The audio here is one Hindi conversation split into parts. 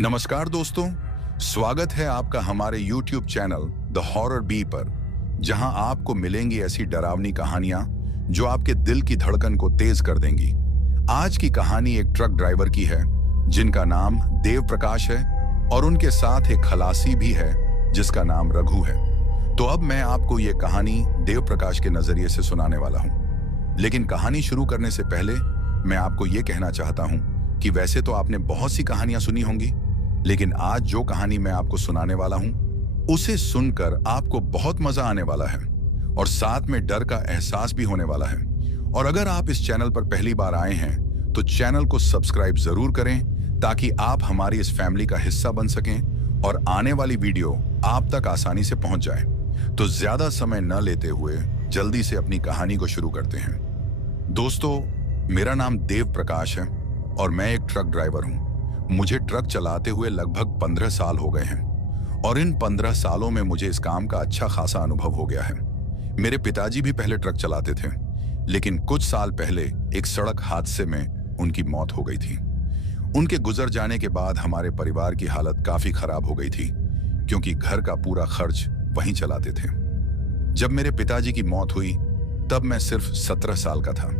नमस्कार दोस्तों, स्वागत है आपका हमारे YouTube channel the horror B पर, जहां आपको मिलेंगी ऐसी डरावनी कहानियां जो आपके दिल की धड़कन को तेज कर देंगी। आज की कहानी एक ट्रक ड्राइवर की है जिनका नाम देव प्रकाश है और उनके साथ एक खलासी भी है जिसका नाम रघु है। तो अब मैं आपको ये कहानी देव प्रकाश के नजरिए से सुनाने वाला हूँ। लेकिन कहानी शुरू करने से पहले मैं आपको ये कहना चाहता हूँ कि वैसे तो आपने बहुत सी कहानियां सुनी होंगी, लेकिन आज जो कहानी मैं आपको सुनाने वाला हूं उसे सुनकर आपको बहुत मजा आने वाला है और साथ में डर का एहसास भी होने वाला है। और अगर आप इस चैनल पर पहली बार आए हैं तो चैनल को सब्सक्राइब जरूर करें ताकि आप हमारी इस फैमिली का हिस्सा बन सकें और आने वाली वीडियो आप तक आसानी से पहुंच जाए। तो ज्यादा समय न लेते हुए जल्दी से अपनी कहानी को शुरू करते हैं। दोस्तों, मेरा नाम देव प्रकाश है और मैं एक ट्रक ड्राइवर हूं। मुझे ट्रक चलाते हुए लगभग 15 साल हो गए हैं और इन 15 सालों में मुझे इस काम का अच्छा खासा अनुभव हो गया है। मेरे पिताजी भी पहले ट्रक चलाते थे, लेकिन कुछ साल पहले एक सड़क हादसे में उनकी मौत हो गई थी। उनके गुजर जाने के बाद हमारे परिवार की हालत काफी खराब हो गई थी, क्योंकि घर का पूरा खर्च वहीं चलाते थे। जब मेरे पिताजी की मौत हुई तब मैं सिर्फ 17 साल का था।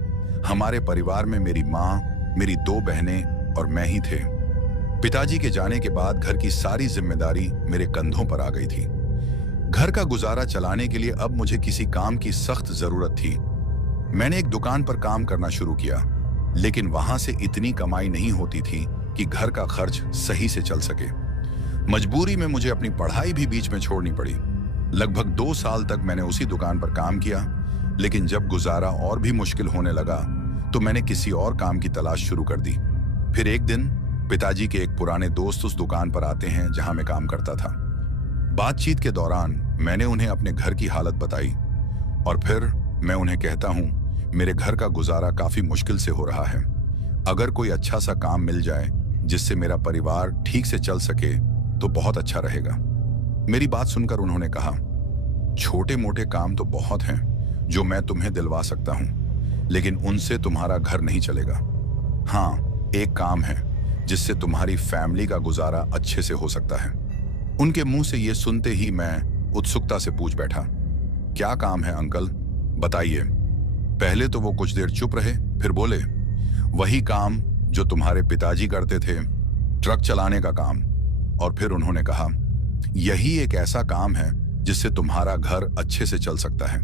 हमारे परिवार में मेरी माँ, मेरी 2 बहनें और मैं ही थे। पिताजी के जाने के बाद घर की सारी जिम्मेदारी मेरे कंधों पर आ गई थी। घर का गुजारा चलाने के लिए अब मुझे किसी काम की सख्त जरूरत थी। मैंने एक दुकान पर काम करना शुरू किया, लेकिन वहां से इतनी कमाई नहीं होती थी कि घर का खर्च सही से चल सके। मजबूरी में मुझे अपनी पढ़ाई भी बीच में छोड़नी पड़ी। लगभग 2 साल तक मैंने उसी दुकान पर काम किया, लेकिन जब गुजारा और भी मुश्किल होने लगा तो मैंने किसी और काम की तलाश शुरू कर दी। फिर एक दिन पिताजी के एक पुराने दोस्त उस दुकान पर आते हैं जहां मैं काम करता था। बातचीत के दौरान मैंने उन्हें अपने घर की हालत बताई और फिर मैं उन्हें कहता हूं, मेरे घर का गुजारा काफी मुश्किल से हो रहा है। अगर कोई अच्छा सा काम मिल जाए जिससे मेरा परिवार ठीक से चल सके तो बहुत अच्छा रहेगा। मेरी बात सुनकर उन्होंने कहा, छोटे मोटे काम तो बहुत हैं जो मैं तुम्हें दिलवा सकता हूं, लेकिन उनसे तुम्हारा घर नहीं चलेगा। हाँ, एक काम है जिससे तुम्हारी फैमिली का गुजारा अच्छे से हो सकता है। उनके मुंह से यह सुनते ही मैं उत्सुकता से पूछ बैठा, क्या काम है अंकल, बताइए। पहले तो वो कुछ देर चुप रहे, फिर बोले, वही काम जो तुम्हारे पिताजी करते थे, ट्रक चलाने का काम। और फिर उन्होंने कहा, यही एक ऐसा काम है जिससे तुम्हारा घर अच्छे से चल सकता है।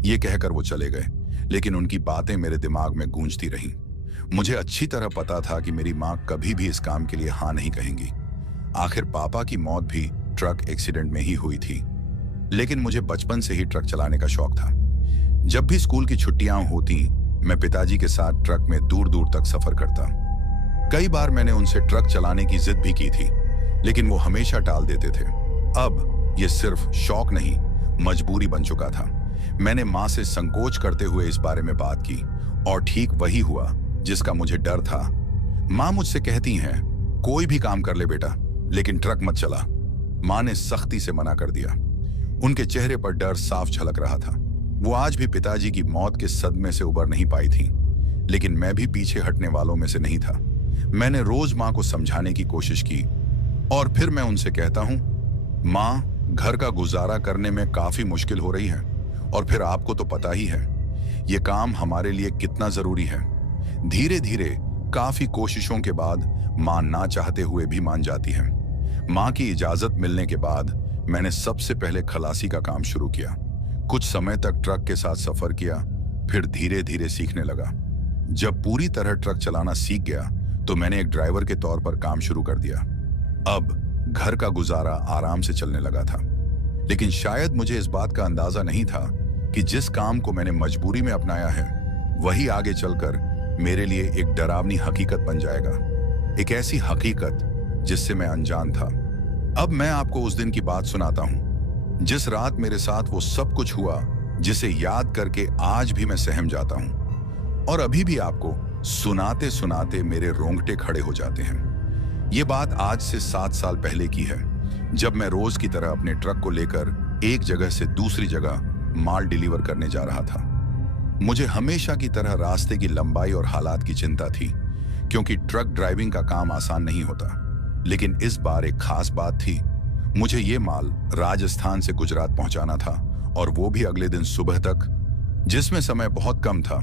ये कहकर वो चले गए, लेकिन उनकी बातें मेरे दिमाग में गूंजती रहीं। मुझे अच्छी तरह पता था कि मेरी माँ कभी भी इस काम के लिए हाँ नहीं कहेंगी। आखिर पापा की मौत भी ट्रक एक्सीडेंट में ही हुई थी, लेकिन मुझे बचपन से ही ट्रक चलाने का शौक था। जब भी स्कूल की छुट्टियां होती, मैं पिताजी के साथ ट्रक में दूर दूर तक सफर करता। कई बार मैंने उनसे ट्रक चलाने की जिद भी की थी, लेकिन वो हमेशा टाल देते थे। अब ये सिर्फ शौक नहीं, मजबूरी बन चुका था। मैंने माँ से संकोच करते हुए इस बारे में बात की और ठीक वही हुआ जिसका मुझे डर था। माँ मुझसे कहती हैं, कोई भी काम कर ले बेटा, लेकिन ट्रक मत चला। माँ ने सख्ती से मना कर दिया। उनके चेहरे पर डर साफ झलक रहा था। वो आज भी पिताजी की मौत के सदमे से उबर नहीं पाई थी, लेकिन मैं भी पीछे हटने वालों में से नहीं था। मैंने रोज माँ को समझाने की कोशिश की और फिर मैं उनसे कहता हूँ, माँ, घर का गुजारा करने में काफी मुश्किल हो रही है और फिर आपको तो पता ही है ये काम हमारे लिए कितना जरूरी है। धीरे धीरे काफी कोशिशों के बाद मां ना चाहते हुए भी मान जाती है। मां की इजाजत मिलने के बाद मैंने सबसे पहले खलासी का काम शुरू किया। कुछ समय तक ट्रक के साथ सफर किया, फिर धीरे धीरे सीखने लगा। जब पूरी तरह ट्रक चलाना सीख गया तो मैंने एक ड्राइवर के तौर पर काम शुरू कर दिया। अब घर का गुजारा आराम से चलने लगा था, लेकिन शायद मुझे इस बात का अंदाजा नहीं था कि जिस काम को मैंने मजबूरी में अपनाया है वही आगे चलकर मेरे लिए एक डरावनी हकीकत बन जाएगा। एक ऐसी हकीकत जिससे मैं अनजान था। अब मैं आपको उस दिन की बात सुनाता हूं जिस रात मेरे साथ वो सब कुछ हुआ जिसे याद करके आज भी मैं सहम जाता हूं और अभी भी आपको सुनाते सुनाते मेरे रोंगटे खड़े हो जाते हैं। ये बात आज से 7 साल पहले की है, जब मैं रोज की तरह अपने ट्रक को लेकर एक जगह से दूसरी जगह माल डिलीवर करने जा रहा था। मुझे हमेशा की तरह रास्ते की लंबाई और हालात की चिंता थी, क्योंकि ट्रक ड्राइविंग का काम आसान नहीं होता। लेकिन इस बार एक खास बात थी। मुझे ये माल राजस्थान से गुजरात पहुंचाना था, और वो भी अगले दिन सुबह तक, जिसमें समय बहुत कम था।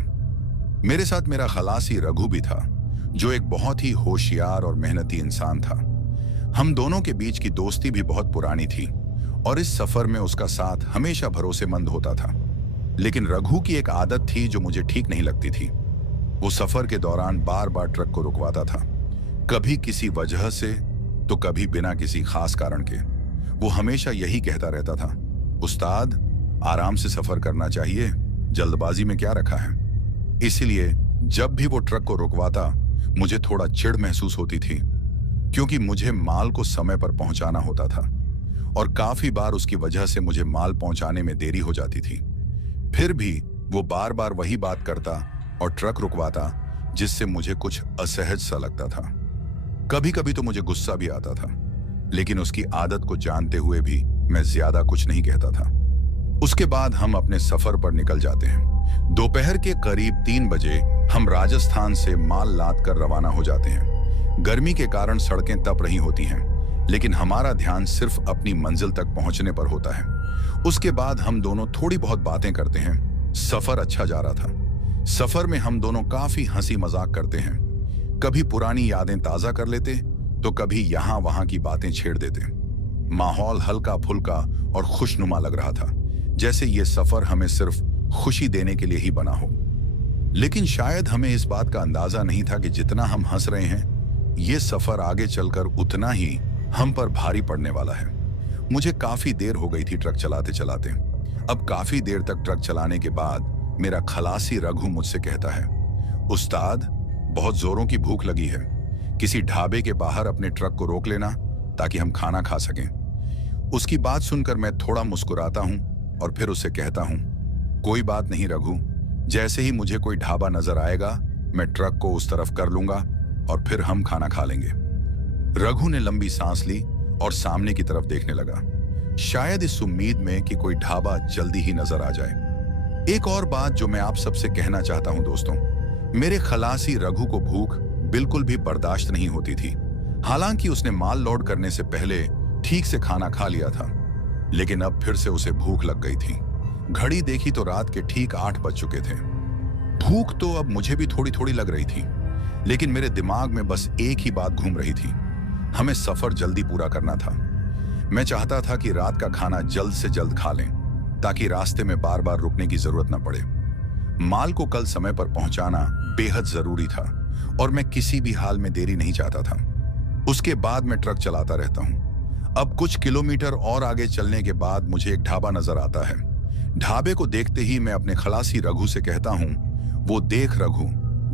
मेरे साथ मेरा खलासी रघु भी था, जो एक बहुत ही होशियार और मेहनती इंसान था। हम दोनों के बीच की दोस्ती भी बहुत पुरानी थी, और इस सफर में उसका साथ हमेशा भरोसेमंद होता था। लेकिन रघु की एक आदत थी जो मुझे ठीक नहीं लगती थी। वो सफर के दौरान बार बार ट्रक को रुकवाता था, कभी किसी वजह से तो कभी बिना किसी खास कारण के। वो हमेशा यही कहता रहता था, उस्ताद, आराम से सफर करना चाहिए, जल्दबाजी में क्या रखा है। इसलिए जब भी वो ट्रक को रुकवाता, मुझे थोड़ा चिढ़ महसूस होती थी, क्योंकि मुझे माल को समय पर पहुंचाना होता था, और काफी बार उसकी वजह से मुझे माल पहुंचाने में देरी हो जाती थी। फिर भी वो बार बार वही बात करता और ट्रक रुकवाता, जिससे मुझे कुछ असहज सा लगता था। कभी कभी तो मुझे गुस्सा भी आता था, लेकिन उसकी आदत को जानते हुए भी मैं ज्यादा कुछ नहीं कहता था। उसके बाद हम अपने सफर पर निकल जाते हैं। दोपहर के करीब 3 बजे हम राजस्थान से माल लाद कर रवाना हो जाते हैं। गर्मी के कारण सड़कें तप रही होती हैं, लेकिन हमारा ध्यान सिर्फ अपनी मंजिल तक पहुंचने पर होता है। उसके बाद हम दोनों थोड़ी बहुत बातें करते हैं। सफर अच्छा जा रहा था। सफर में हम दोनों काफी हंसी मजाक करते हैं। कभी पुरानी यादें ताजा कर लेते, तो कभी यहां वहां की बातें छेड़ देते। माहौल हल्का फुल्का और खुशनुमा लग रहा था, जैसे ये सफर हमें सिर्फ खुशी देने के लिए ही बना हो। लेकिन शायद हमें इस बात का अंदाजा नहीं था कि जितना हम हंस रहे हैं, ये सफर आगे चलकर उतना ही हम पर भारी पड़ने वाला है। मुझे काफी देर हो गई थी ट्रक चलाते चलाते। अब काफी देर तक ट्रक चलाने के बाद मेरा खलासी रघु मुझसे कहता है, उस्ताद, बहुत जोरों की भूख लगी है, किसी ढाबे के बाहर अपने ट्रक को रोक लेना ताकि हम खाना खा सकें। उसकी बात सुनकर मैं थोड़ा मुस्कुराता हूं और फिर उससे कहता हूं, कोई बात नहीं रघु, जैसे ही मुझे कोई ढाबा नजर आएगा मैं ट्रक को उस तरफ कर लूंगा और फिर हम खाना खा लेंगे। रघु ने लंबी सांस ली और सामने की तरफ देखने लगा, शायद इस उम्मीद में कि कोई ढाबा जल्दी ही नजर आ जाए। एक और बात जो मैं आप सबसे कहना चाहता हूं दोस्तों, मेरे खलासी रघु को भूख बिल्कुल भी बर्दाश्त नहीं होती थी। हालांकि उसने माल लोड करने से पहले ठीक से खाना खा लिया था, लेकिन अब फिर से उसे भूख लग गई थी। घड़ी देखी तो रात के ठीक 8 बज चुके थे। भूख तो अब मुझे भी थोड़ी थोड़ी लग रही थी, लेकिन मेरे दिमाग में बस एक ही बात घूम रही थी, हमें सफर जल्दी पूरा करना था। मैं चाहता था कि रात का खाना जल्द से जल्द खा लें, ताकि रास्ते में बार बार रुकने की जरूरत न पड़े। माल को कल समय पर पहुंचाना बेहद जरूरी था, और मैं किसी भी हाल में देरी नहीं चाहता था। उसके बाद मैं ट्रक चलाता रहता हूं। अब कुछ किलोमीटर और आगे चलने के बाद मुझे एक ढाबा नजर आता है। ढाबे को देखते ही मैं अपने खलासी रघु से कहता हूं, वो देख रघु,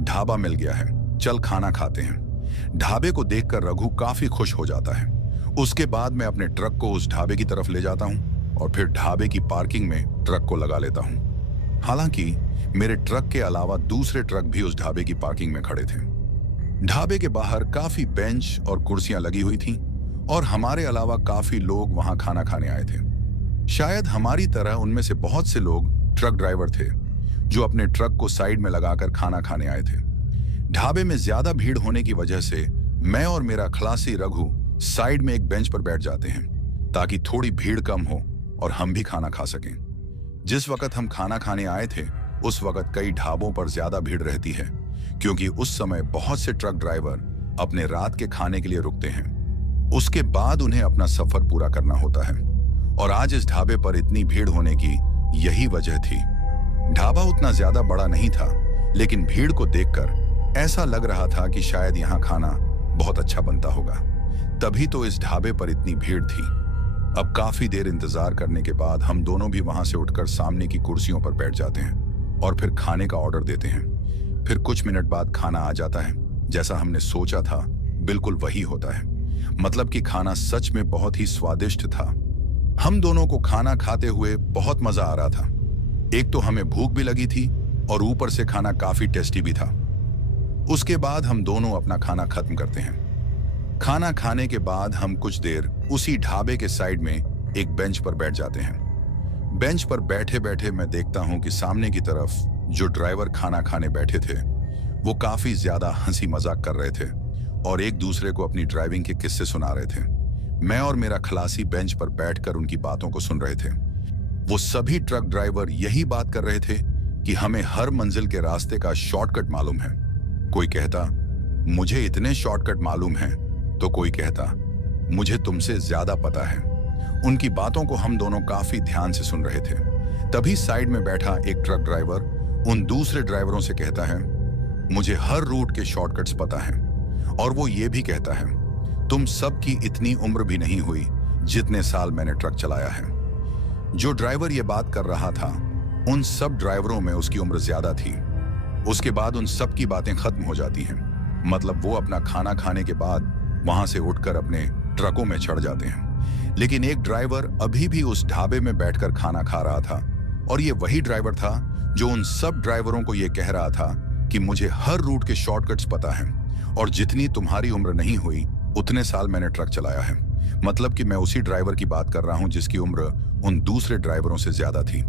ढाबा मिल गया है, चल खाना खाते हैं। ढाबे को देखकर रघु काफी खुश हो जाता है। उसके बाद मैं अपने ट्रक को उस ढाबे की तरफ ले जाता हूं और फिर ढाबे की पार्किंग में ट्रक को लगा लेता हूं। हालांकि मेरे ट्रक के अलावा दूसरे ट्रक भी उस ढाबे की पार्किंग में खड़े थे। ढाबे के बाहर काफी बेंच और कुर्सियां लगी हुई थीं, और हमारे अलावा काफी लोग वहां खाना खाने आए थे। शायद हमारी तरह उनमें से बहुत से लोग ट्रक ड्राइवर थे, जो अपने ट्रक को साइड में लगाकर खाना खाने आए थे। ढाबे में ज्यादा भीड़ होने की वजह से मैं और मेरा खलासी रघु साइड में एक बेंच पर बैठ जाते हैं, ताकि थोड़ी भीड़ कम हो और हम भी खाना खा सकें। जिस वक्त हम खाना खाने आए थे, उस वक्त कई ढाबों पर ज्यादा भीड़ रहती है, क्योंकि उस समय बहुत से ट्रक ड्राइवर अपने रात के खाने के लिए रुकते हैं। उसके बाद उन्हें अपना सफर पूरा करना होता है, और आज इस ढाबे पर इतनी भीड़ होने की यही वजह थी। ढाबा उतना ज्यादा बड़ा नहीं था, लेकिन भीड़ को देखकर ऐसा लग रहा था कि शायद यहाँ खाना बहुत अच्छा बनता होगा, तभी तो इस ढाबे पर इतनी भीड़ थी। अब काफी देर इंतजार करने के बाद हम दोनों भी वहां से उठकर सामने की कुर्सियों पर बैठ जाते हैं और फिर खाने का ऑर्डर देते हैं। फिर कुछ मिनट बाद खाना आ जाता है। जैसा हमने सोचा था बिल्कुल वही होता है, मतलब कि खाना सच में बहुत ही स्वादिष्ट था। हम दोनों को खाना खाते हुए बहुत मजा आ रहा था। एक तो हमें भूख भी लगी थी और ऊपर से खाना काफी टेस्टी भी था। उसके बाद हम दोनों अपना खाना खत्म करते हैं। खाना खाने के बाद हम कुछ देर उसी ढाबे के साइड में एक बेंच पर बैठ जाते हैं। बेंच पर बैठे बैठे मैं देखता हूं कि सामने की तरफ जो ड्राइवर खाना खाने बैठे थे, वो काफी ज्यादा हंसी मजाक कर रहे थे। और एक दूसरे को अपनी ड्राइविंग के किस्से सुना रहे थे। मैं और मेरा खलासी बेंच पर बैठकर उनकी बातों को सुन रहे थे। वो सभी ट्रक ड्राइवर यही बात कर रहे थे कि हमें हर मंजिल के रास्ते का शॉर्टकट मालूम है। कोई कहता मुझे इतने शॉर्टकट मालूम हैं, तो कोई कहता मुझे तुमसे ज्यादा पता है। उनकी बातों को हम दोनों काफी ध्यान से सुन रहे थे। तभी साइड में बैठा एक ट्रक ड्राइवर उन दूसरे ड्राइवरों से कहता है, मुझे हर रूट के शॉर्टकट्स पता है। और वो ये भी कहता है, तुम सबकी इतनी उम्र भी नहीं हुई जितने साल मैंने ट्रक चलाया है। जो ड्राइवर ये बात कर रहा था, उन सब ड्राइवरों में उसकी उम्र ज्यादा थी। उसके बाद उन सब की बातें खत्म हो जाती हैं। मतलब वो अपना खाना खाने के बाद वहां से उठकर अपने ट्रकों में चढ़ जाते हैं। लेकिन एक ड्राइवर अभी भी उस ढाबे में बैठकर खाना खा रहा था, और ये वही ड्राइवर था जो उन सब ड्राइवरों को ये कह रहा था कि मुझे हर रूट के शॉर्टकट्स पता है, और जितनी तुम्हारी उम्र नहीं हुई उतने साल मैंने ट्रक चलाया है। मतलब कि मैं उसी ड्राइवर की बात कर रहा हूं जिसकी उम्र उन दूसरे ड्राइवरों से ज्यादा थी।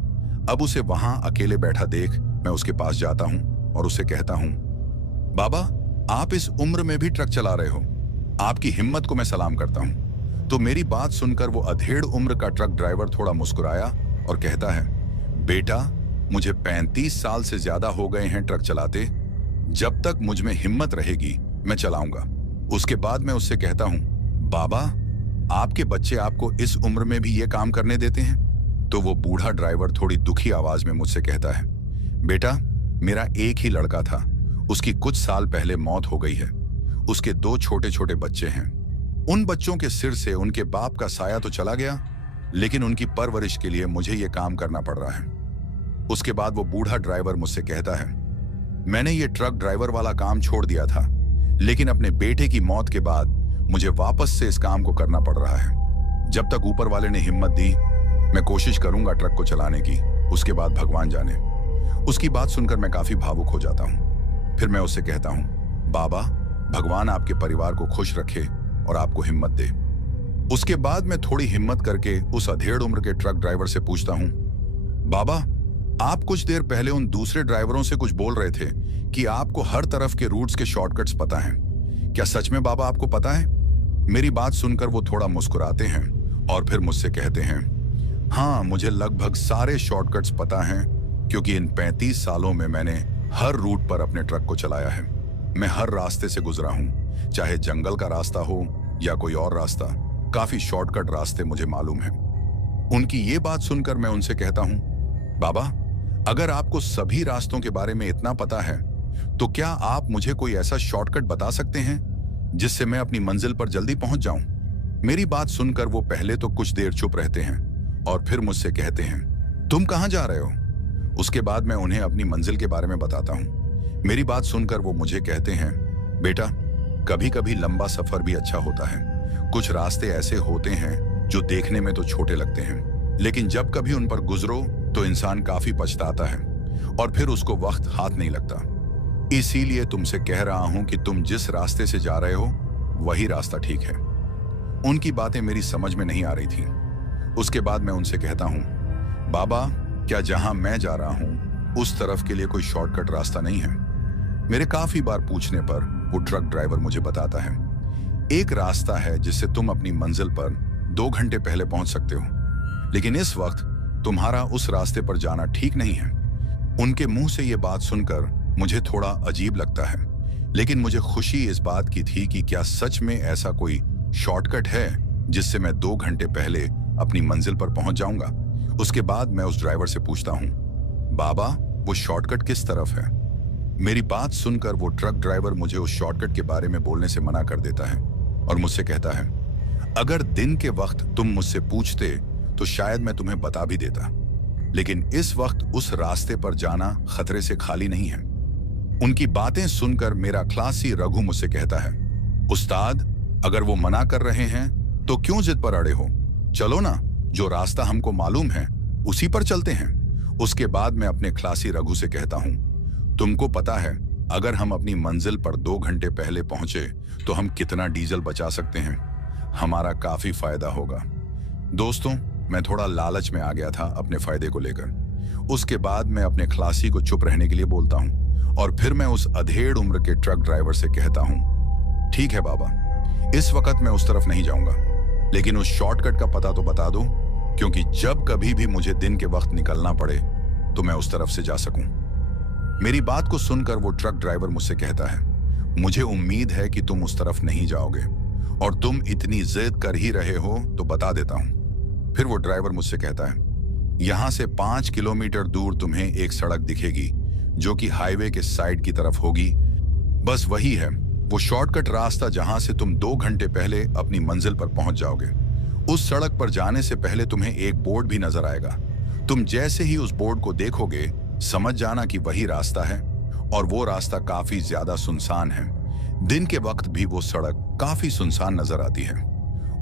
अब उसे वहां अकेले बैठा देख मैं उसके पास जाता हूं और उसे कहता हूं, बाबा आप इस उम्र में भी ट्रक चला रहे हो, आपकी हिम्मत को मैं सलाम करता हूं। तो मेरी बात सुनकर वो अधेड़ उम्र का ट्रक ड्राइवर थोड़ा मुस्कुराया और कहता है, बेटा मुझे 35 साल से ज्यादा हो गए हैं ट्रक चलाते, जब तक मुझ में हिम्मत रहेगी मैं चलाऊंगा। उसके बाद मैं उससे कहता हूं, बाबा आपके बच्चे आपको इस उम्र में भी ये काम करने देते हैं? तो वो बूढ़ा ड्राइवर थोड़ी दुखी आवाज में मुझसे कहता है, बेटा मेरा एक ही लड़का था, उसकी कुछ साल पहले मौत हो गई है। उसके 2 छोटे छोटे बच्चे हैं। उन बच्चों के सिर से उनके बाप का साया तो चला गया, लेकिन उनकी परवरिश के लिए मुझे ये काम करना पड़ रहा है। उसके बाद वो बूढ़ा ड्राइवर मुझसे कहता है, मैंने ये ट्रक ड्राइवर वाला काम छोड़ दिया था, लेकिन अपने बेटे की मौत के बाद मुझे वापस से इस काम को करना पड़ रहा है। जब तक ऊपर वाले ने हिम्मत दी मैं कोशिश करूंगा ट्रक को चलाने की, उसके बाद भगवान जाने। उसकी बात सुनकर मैं काफी भावुक हो जाता हूं। फिर मैं उससे कहता हूं, बाबा भगवान आपके परिवार को खुश रखे और आपको हिम्मत दे। उसके बाद मैं थोड़ी हिम्मत करके उस अधेड़ उम्र के ट्रक ड्राइवर से पूछता हूं, बाबा आप कुछ देर पहले उन दूसरे ड्राइवरों से कुछ बोल रहे थे कि आपको हर तरफ के रूट्स के शॉर्टकट्स पता हैं। क्या सच में बाबा आपको पता है? मेरी बात सुनकर वो थोड़ा मुस्कुराते हैं और फिर मुझसे कहते हैं, हाँ मुझे लगभग सारे शॉर्टकट्स पता हैं, क्योंकि इन 35 सालों में मैंने हर रूट पर अपने ट्रक को चलाया है। मैं हर रास्ते से गुजरा हूं, चाहे जंगल का रास्ता हो या कोई और रास्ता। काफी शॉर्टकट रास्ते मुझे मालूम है। उनकी ये बात सुनकर मैं उनसे कहता हूं, बाबा अगर आपको सभी रास्तों के बारे में इतना पता है, तो क्या आप मुझे कोई ऐसा शॉर्टकट बता सकते हैं जिससे मैं अपनी मंजिल पर जल्दी पहुंच जाऊं? मेरी बात सुनकर वो पहले तो कुछ देर चुप रहते हैं और फिर मुझसे कहते हैं, तुम कहां जा रहे हो? उसके बाद मैं उन्हें अपनी मंजिल के बारे में बताता हूं। मेरी बात सुनकर वो मुझे कहते हैं, बेटा कभी कभी लंबा सफर भी अच्छा होता है। कुछ रास्ते ऐसे होते हैं जो देखने में तो छोटे लगते हैं, लेकिन जब कभी उन पर गुजरो तो इंसान काफी पछताता है और फिर उसको वक्त हाथ नहीं लगता। इसीलिए तुमसे कह रहा हूं कि तुम जिस रास्ते से जा रहे हो वही रास्ता ठीक है। उनकी बातें मेरी समझ में नहीं आ रही थी। उसके बाद मैं उनसे कहता हूं, बाबा क्या जहां मैं जा रहा हूं उस तरफ के लिए कोई शॉर्टकट रास्ता नहीं है? मेरे काफी बार पूछने पर वो ट्रक ड्राइवर मुझे बताता है, एक रास्ता है जिससे तुम अपनी मंजिल पर 2 घंटे पहले पहुंच सकते हो, लेकिन इस वक्त तुम्हारा उस रास्ते पर जाना ठीक नहीं है। उनके मुंह से ये बात सुनकर मुझे थोड़ा अजीब लगता है, लेकिन मुझे खुशी इस बात की थी कि क्या सच में ऐसा कोई शॉर्टकट है जिससे मैं 2 घंटे पहले अपनी मंजिल पर पहुंच जाऊंगा। उसके बाद मैं उस ड्राइवर से पूछता हूं, बाबा वो शॉर्टकट किस तरफ है? मेरी बात सुनकर वो ट्रक ड्राइवर मुझे उस शॉर्टकट के बारे में बोलने से मना कर देता है और मुझसे कहता है, अगर दिन के वक्त तुम मुझसे पूछते तो शायद मैं तुम्हें बता भी देता, लेकिन इस वक्त उस रास्ते पर जाना खतरे से खाली नहीं है। उनकी बातें सुनकर मेरा खलासी रघु मुझसे कहता है, उस्ताद अगर वो मना कर रहे हैं तो क्यों जिद पर अड़े हो? चलो ना, जो रास्ता हमको मालूम है उसी पर चलते हैं। उसके बाद मैं अपने खलासी रघु से कहता हूं, तुमको पता है अगर हम अपनी मंजिल पर 2 घंटे पहले पहुंचे तो हम कितना डीजल बचा सकते हैं? हमारा काफी फायदा होगा। दोस्तों मैं थोड़ा लालच में आ गया था अपने फायदे को लेकर। उसके बाद मैं अपने खलासी को चुप रहने के लिए बोलता हूं और फिर मैं उस अधेड़ उम्र के ट्रक ड्राइवर से कहता हूं, ठीक है बाबा, इस वक्त मैं उस तरफ नहीं जाऊंगा, लेकिन उस शॉर्टकट का पता तो बता दो, क्योंकि जब कभी भी मुझे दिन के वक्त निकलना पड़े तो मैं उस तरफ से जा सकूं। मेरी बात को सुनकर वो ट्रक ड्राइवर मुझसे कहता है, मुझे उम्मीद है कि तुम उस तरफ नहीं जाओगे, और तुम इतनी जिद कर ही रहे हो तो बता देता हूं। फिर वो ड्राइवर मुझसे कहता है, यहां से 5 किलोमीटर दूर तुम्हें एक सड़क दिखेगी जो कि हाईवे के साइड की तरफ होगी। बस वही है वो शॉर्टकट रास्ता जहां से तुम 2 घंटे पहले अपनी मंजिल पर पहुंच जाओगे। उस सड़क पर जाने से पहले तुम्हें एक बोर्ड भी नजर आएगा। तुम जैसे ही उस बोर्ड को देखोगे समझ जाना कि वही रास्ता है, और वो रास्ता काफी ज्यादा सुनसान है। दिन के वक्त भी वो सड़क काफी सुनसान नजर आती है।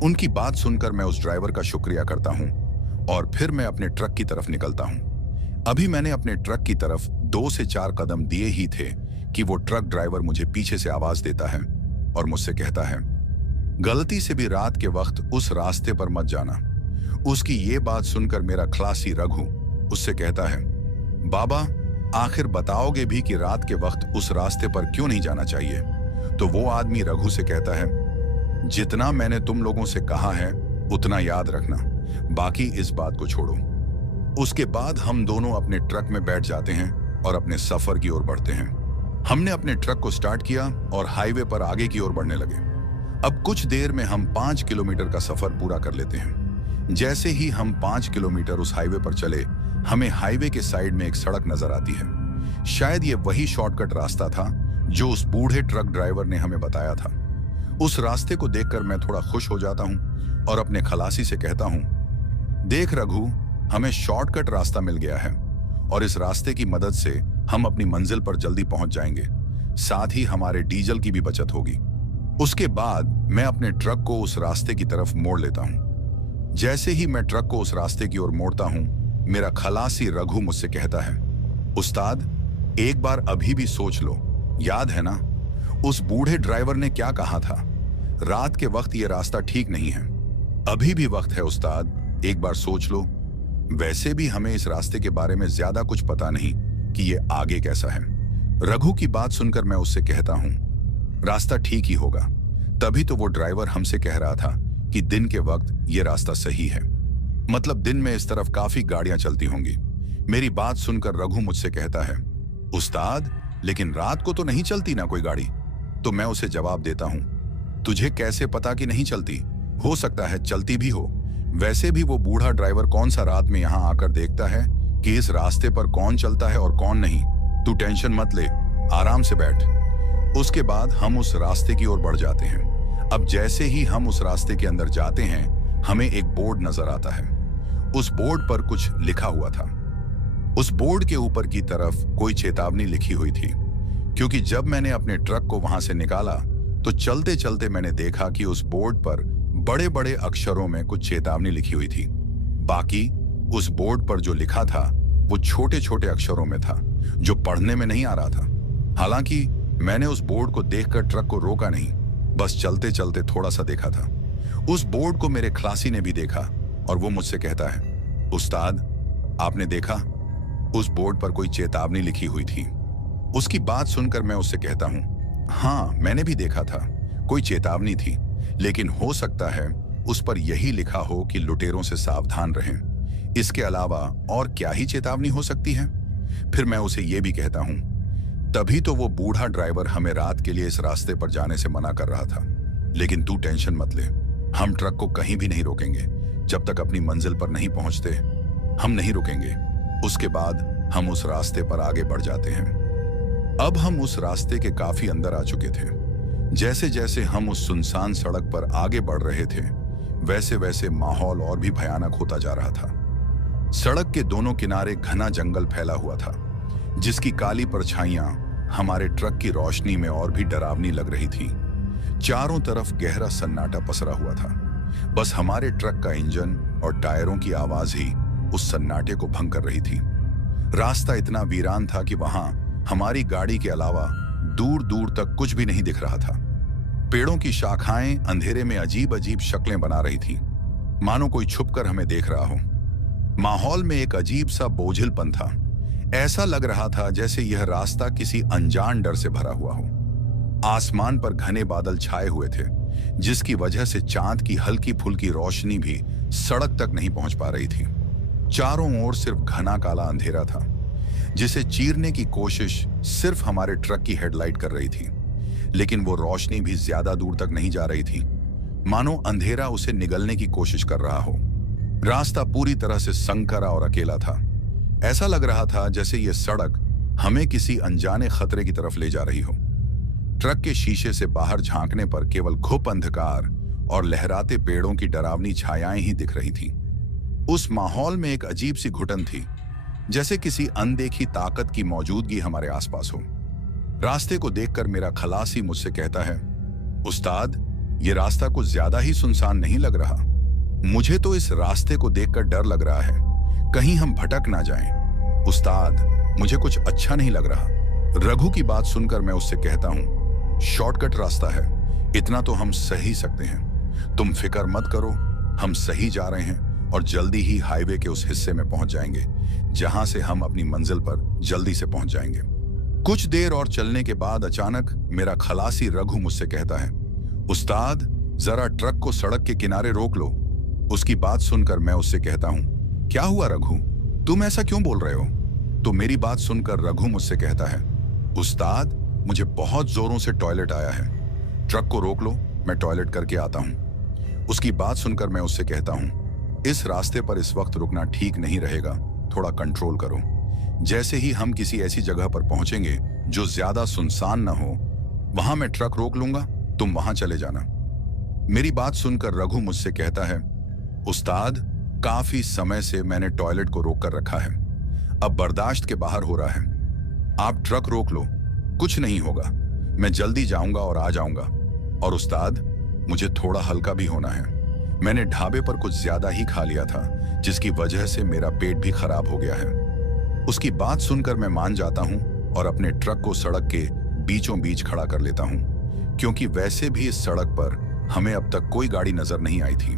उनकी बात सुनकर मैं उस ड्राइवर का शुक्रिया करता हूं और फिर मैं अपने ट्रक की तरफ निकलता हूं। अभी मैंने अपने ट्रक की तरफ 2 से 4 कदम दिए ही थे कि वो ट्रक ड्राइवर मुझे पीछे से आवाज देता है और मुझसे कहता है, गलती से भी रात के वक्त उस रास्ते पर मत जाना। उसकी ये बात सुनकर मेरा खलासी रघु उससे कहता है, बाबा आखिर बताओगे भी कि रात के वक्त उस रास्ते पर क्यों नहीं जाना चाहिए? तो वो आदमी रघु से कहता है, जितना मैंने तुम लोगों से कहा है उतना याद रखना, बाकी इस बात को छोड़ो। उसके बाद हम दोनों अपने ट्रक में बैठ जाते हैं और अपने सफर की ओर बढ़ते हैं। हमने अपने ट्रक को स्टार्ट किया और हाईवे पर आगे की ओर बढ़ने लगे। अब कुछ देर में हम 5 किलोमीटर का सफर पूरा कर लेते हैं। जैसे ही हम 5 किलोमीटर उस हाईवे पर चले, हमें हाईवे के साइड में एक सड़क नजर आती है। शायद ये वही शॉर्टकट रास्ता था जो उस बूढ़े ट्रक ड्राइवर ने हमें बताया था। उस रास्ते को देखकर मैं थोड़ा खुश हो जाता हूं और अपने खलासी से कहता हूं, देख रघु, हमें शॉर्टकट रास्ता मिल गया है और इस रास्ते की मदद से हम अपनी मंजिल पर जल्दी पहुंच जाएंगे। साथ ही हमारे डीजल की भी बचत होगी। उसके बाद मैं अपने ट्रक को उस रास्ते की तरफ मोड़ लेता हूं। जैसे ही मैं ट्रक को उस रास्ते की ओर मोड़ता हूं, मेरा खलासी रघु मुझसे कहता है, उस्ताद एक बार अभी भी सोच लो, याद है ना उस बूढ़े ड्राइवर ने क्या कहा था? रात के वक्त ये रास्ता ठीक नहीं है। अभी भी वक्त है उस्ताद, एक बार सोच लो। वैसे भी हमें इस रास्ते के बारे में ज्यादा कुछ पता नहीं कि ये आगे कैसा है। रघु की बात सुनकर मैं उससे कहता हूं, रास्ता ठीक ही होगा। तभी तो वो ड्राइवर हमसे कह रहा था कि दिन के वक्त ये रास्ता सही है, मतलब दिन में इस तरफ काफी गाड़ियां चलती होंगी। मेरी बात सुनकर रघु मुझसे कहता है, उस्ताद लेकिन रात को तो नहीं चलती ना कोई गाड़ी? तो मैं उसे जवाब देता हूं, तुझे कैसे पता कि नहीं चलती? हो सकता है चलती भी हो। वैसे भी वो बूढ़ा ड्राइवर कौन सा रात में यहाँ आकर देखता है कि इस रास्ते पर कौन चलता है और कौन नहीं। तू टेंशन मत ले, आराम से बैठ। उसके बाद हम उस रास्ते की ओर बढ़ जाते हैं। अब जैसे ही हम उस रास्ते के अंदर जाते हैं, हमें एक बोर्ड नजर आता है। उस बोर्ड पर कुछ लिखा हुआ था। उस बोर्ड के ऊपर की तरफ कोई चेतावनी लिखी हुई थी, क्योंकि जब मैंने अपने ट्रक को वहां से निकाला तो चलते चलते मैंने देखा कि उस बोर्ड पर बड़े बड़े अक्षरों में कुछ चेतावनी लिखी हुई थी। बाकी उस बोर्ड पर जो लिखा था वो छोटे छोटे अक्षरों में था, जो पढ़ने में नहीं आ रहा था। हालांकि मैंने उस बोर्ड को देखकर ट्रक को रोका नहीं, बस चलते चलते थोड़ा सा देखा था। उस बोर्ड को मेरे खलासी ने भी देखा और वो मुझसे कहता है, उस्ताद आपने देखा, उस बोर्ड पर कोई चेतावनी लिखी हुई थी। उसकी बात सुनकर मैं उससे कहता हूं, हाँ मैंने भी देखा था, कोई चेतावनी थी, लेकिन हो सकता है उस पर यही लिखा हो कि लुटेरों से सावधान रहें। इसके अलावा और क्या ही चेतावनी हो सकती है? फिर मैं उसे यह भी कहता हूं, तभी तो वो बूढ़ा ड्राइवर हमें रात के लिए इस रास्ते पर जाने से मना कर रहा था। लेकिन तू टेंशन मत ले, हम ट्रक को कहीं भी नहीं रोकेंगे जब तक अपनी मंजिल पर नहीं पहुंचते। हम नहीं रुकेंगे। उसके बाद हम उस रास्ते पर आगे बढ़ जाते हैं। अब हम उस रास्ते के काफी अंदर आ चुके थे। जैसे जैसे हम उस सुनसान सड़क पर आगे बढ़ रहे थे, वैसे वैसे माहौल और भी भयानक होता जा रहा था। सड़क के दोनों किनारे घना जंगल फैला हुआ था, जिसकी काली परछाइयां हमारे ट्रक की रोशनी में और भी डरावनी लग रही थी। चारों तरफ गहरा सन्नाटा पसरा हुआ था। बस हमारे ट्रक का इंजन और टायरों की आवाज ही उस सन्नाटे को भंग कर रही थी। रास्ता इतना वीरान था कि वहां हमारी गाड़ी के अलावा दूर दूर तक कुछ भी नहीं दिख रहा था। पेड़ों की शाखाएं अंधेरे में अजीब अजीब शक्लें बना रही थी, मानो कोई छुपकर हमें देख रहा हो। माहौल में एक अजीब सा बोझिलपन था। ऐसा लग रहा था जैसे यह रास्ता किसी अनजान डर से भरा हुआ हो। आसमान पर घने बादल छाए हुए थे, जिसकी वजह से चांद की हल्की फुल्की रोशनी भी सड़क तक नहीं पहुंच पा रही थी। चारों ओर सिर्फ घना काला अंधेरा था, जिसे चीरने की कोशिश सिर्फ हमारे ट्रक की हेडलाइट कर रही थी, लेकिन वो रोशनी भी ज्यादा दूर तक नहीं जा रही थी, मानो अंधेरा उसे निगलने की कोशिश कर रहा हो। रास्ता पूरी तरह से संकरा और अकेला था। ऐसा लग रहा था जैसे ये सड़क हमें किसी अनजाने खतरे की तरफ ले जा रही हो। ट्रक के शीशे से बाहर झांकने पर केवल घुप अंधकार और लहराते पेड़ों की डरावनी छायाएं ही दिख रही थी। उस माहौल में एक अजीब सी घुटन थी, जैसे किसी अनदेखी ताकत की मौजूदगी हमारे आसपास हो। रास्ते को देखकर मेरा खलासी मुझसे कहता है, उस्ताद, ये रास्ता कुछ ज्यादा ही सुनसान नहीं लग रहा। मुझे तो इस रास्ते को देखकर डर लग रहा है, कहीं हम भटक ना जाएं। उस्ताद, मुझे कुछ अच्छा नहीं लग रहा। रघु की बात सुनकर मैं उससे कहता हूं, शॉर्टकट रास्ता है, इतना तो हम सही सकते हैं। तुम फिक्र मत करो, हम सही जा रहे हैं और जल्दी ही हाईवे के उस हिस्से में पहुंच जाएंगे, जहां से हम अपनी मंजिल पर जल्दी से पहुंच जाएंगे। कुछ देर और चलने के बाद अचानक मेरा खलासी रघु मुझसे कहता है, उस्ताद, जरा ट्रक को सड़क के किनारे रोक लो। उसकी बात सुनकर मैं उससे कहता हूं, क्या हुआ रघु, तुम ऐसा क्यों बोल रहे हो? तो मेरी बात सुनकर रघु मुझसे कहता है, उस्ताद, मुझे बहुत जोरों से टॉयलेट आया है, ट्रक को रोक लो, मैं टॉयलेट करके आता हूं। उसकी बात सुनकर मैं उससे कहता हूं, इस रास्ते पर इस वक्त रुकना ठीक नहीं रहेगा, थोड़ा कंट्रोल करो। जैसे ही हम किसी ऐसी जगह पर पहुंचेंगे जो ज्यादा सुनसान ना हो, वहां मैं ट्रक रोक लूंगा, तुम वहां चले जाना। मेरी बात सुनकर रघु मुझसे कहता है, उस्ताद, काफी समय से मैंने टॉयलेट को रोक कर रखा है, अब बर्दाश्त के बाहर हो रहा है। आप ट्रक रोक लो, कुछ नहीं होगा, मैं जल्दी जाऊंगा और आ जाऊंगा। और उस्ताद, मुझे थोड़ा हल्का भी होना है, मैंने ढाबे पर कुछ ज्यादा ही खा लिया था, जिसकी वजह से मेरा पेट भी खराब हो गया है। उसकी बात सुनकर मैं मान जाता हूं और अपने ट्रक को सड़क के बीचों बीच खड़ा कर लेता हूं, क्योंकि वैसे भी इस सड़क पर हमें अब तक कोई गाड़ी नजर नहीं आई थी।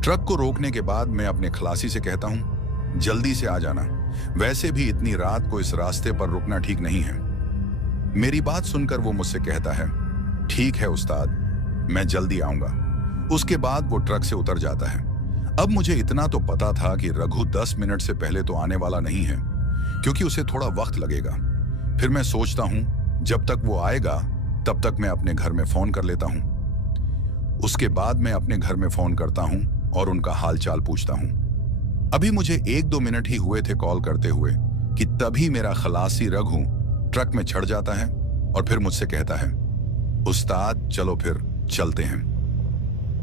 ट्रक को रोकने के बाद मैं अपने खलासी से कहता हूं, जल्दी से आ जाना, वैसे भी इतनी रात को इस रास्ते पर रुकना ठीक नहीं है। मेरी बात सुनकर वो मुझसे कहता है, ठीक है उस्ताद, मैं जल्दी आऊंगा। उसके बाद वो ट्रक से उतर जाता है। अब मुझे इतना तो पता था कि रघु 10 मिनट से पहले तो आने वाला नहीं है, क्योंकि उसे थोड़ा वक्त लगेगा। फिर मैं सोचता हूं, जब तक वो आएगा तब तक मैं अपने घर में फोन कर लेता हूं। उसके बाद मैं अपने घर में फोन करता हूं और उनका हालचाल पूछता हूं। अभी मुझे 1-2 मिनट ही हुए थे कॉल करते हुए कि तभी मेरा खलासी रघु ट्रक में चढ़ जाता है और फिर मुझसे कहता है, उस्ताद, चलो फिर चलते हैं।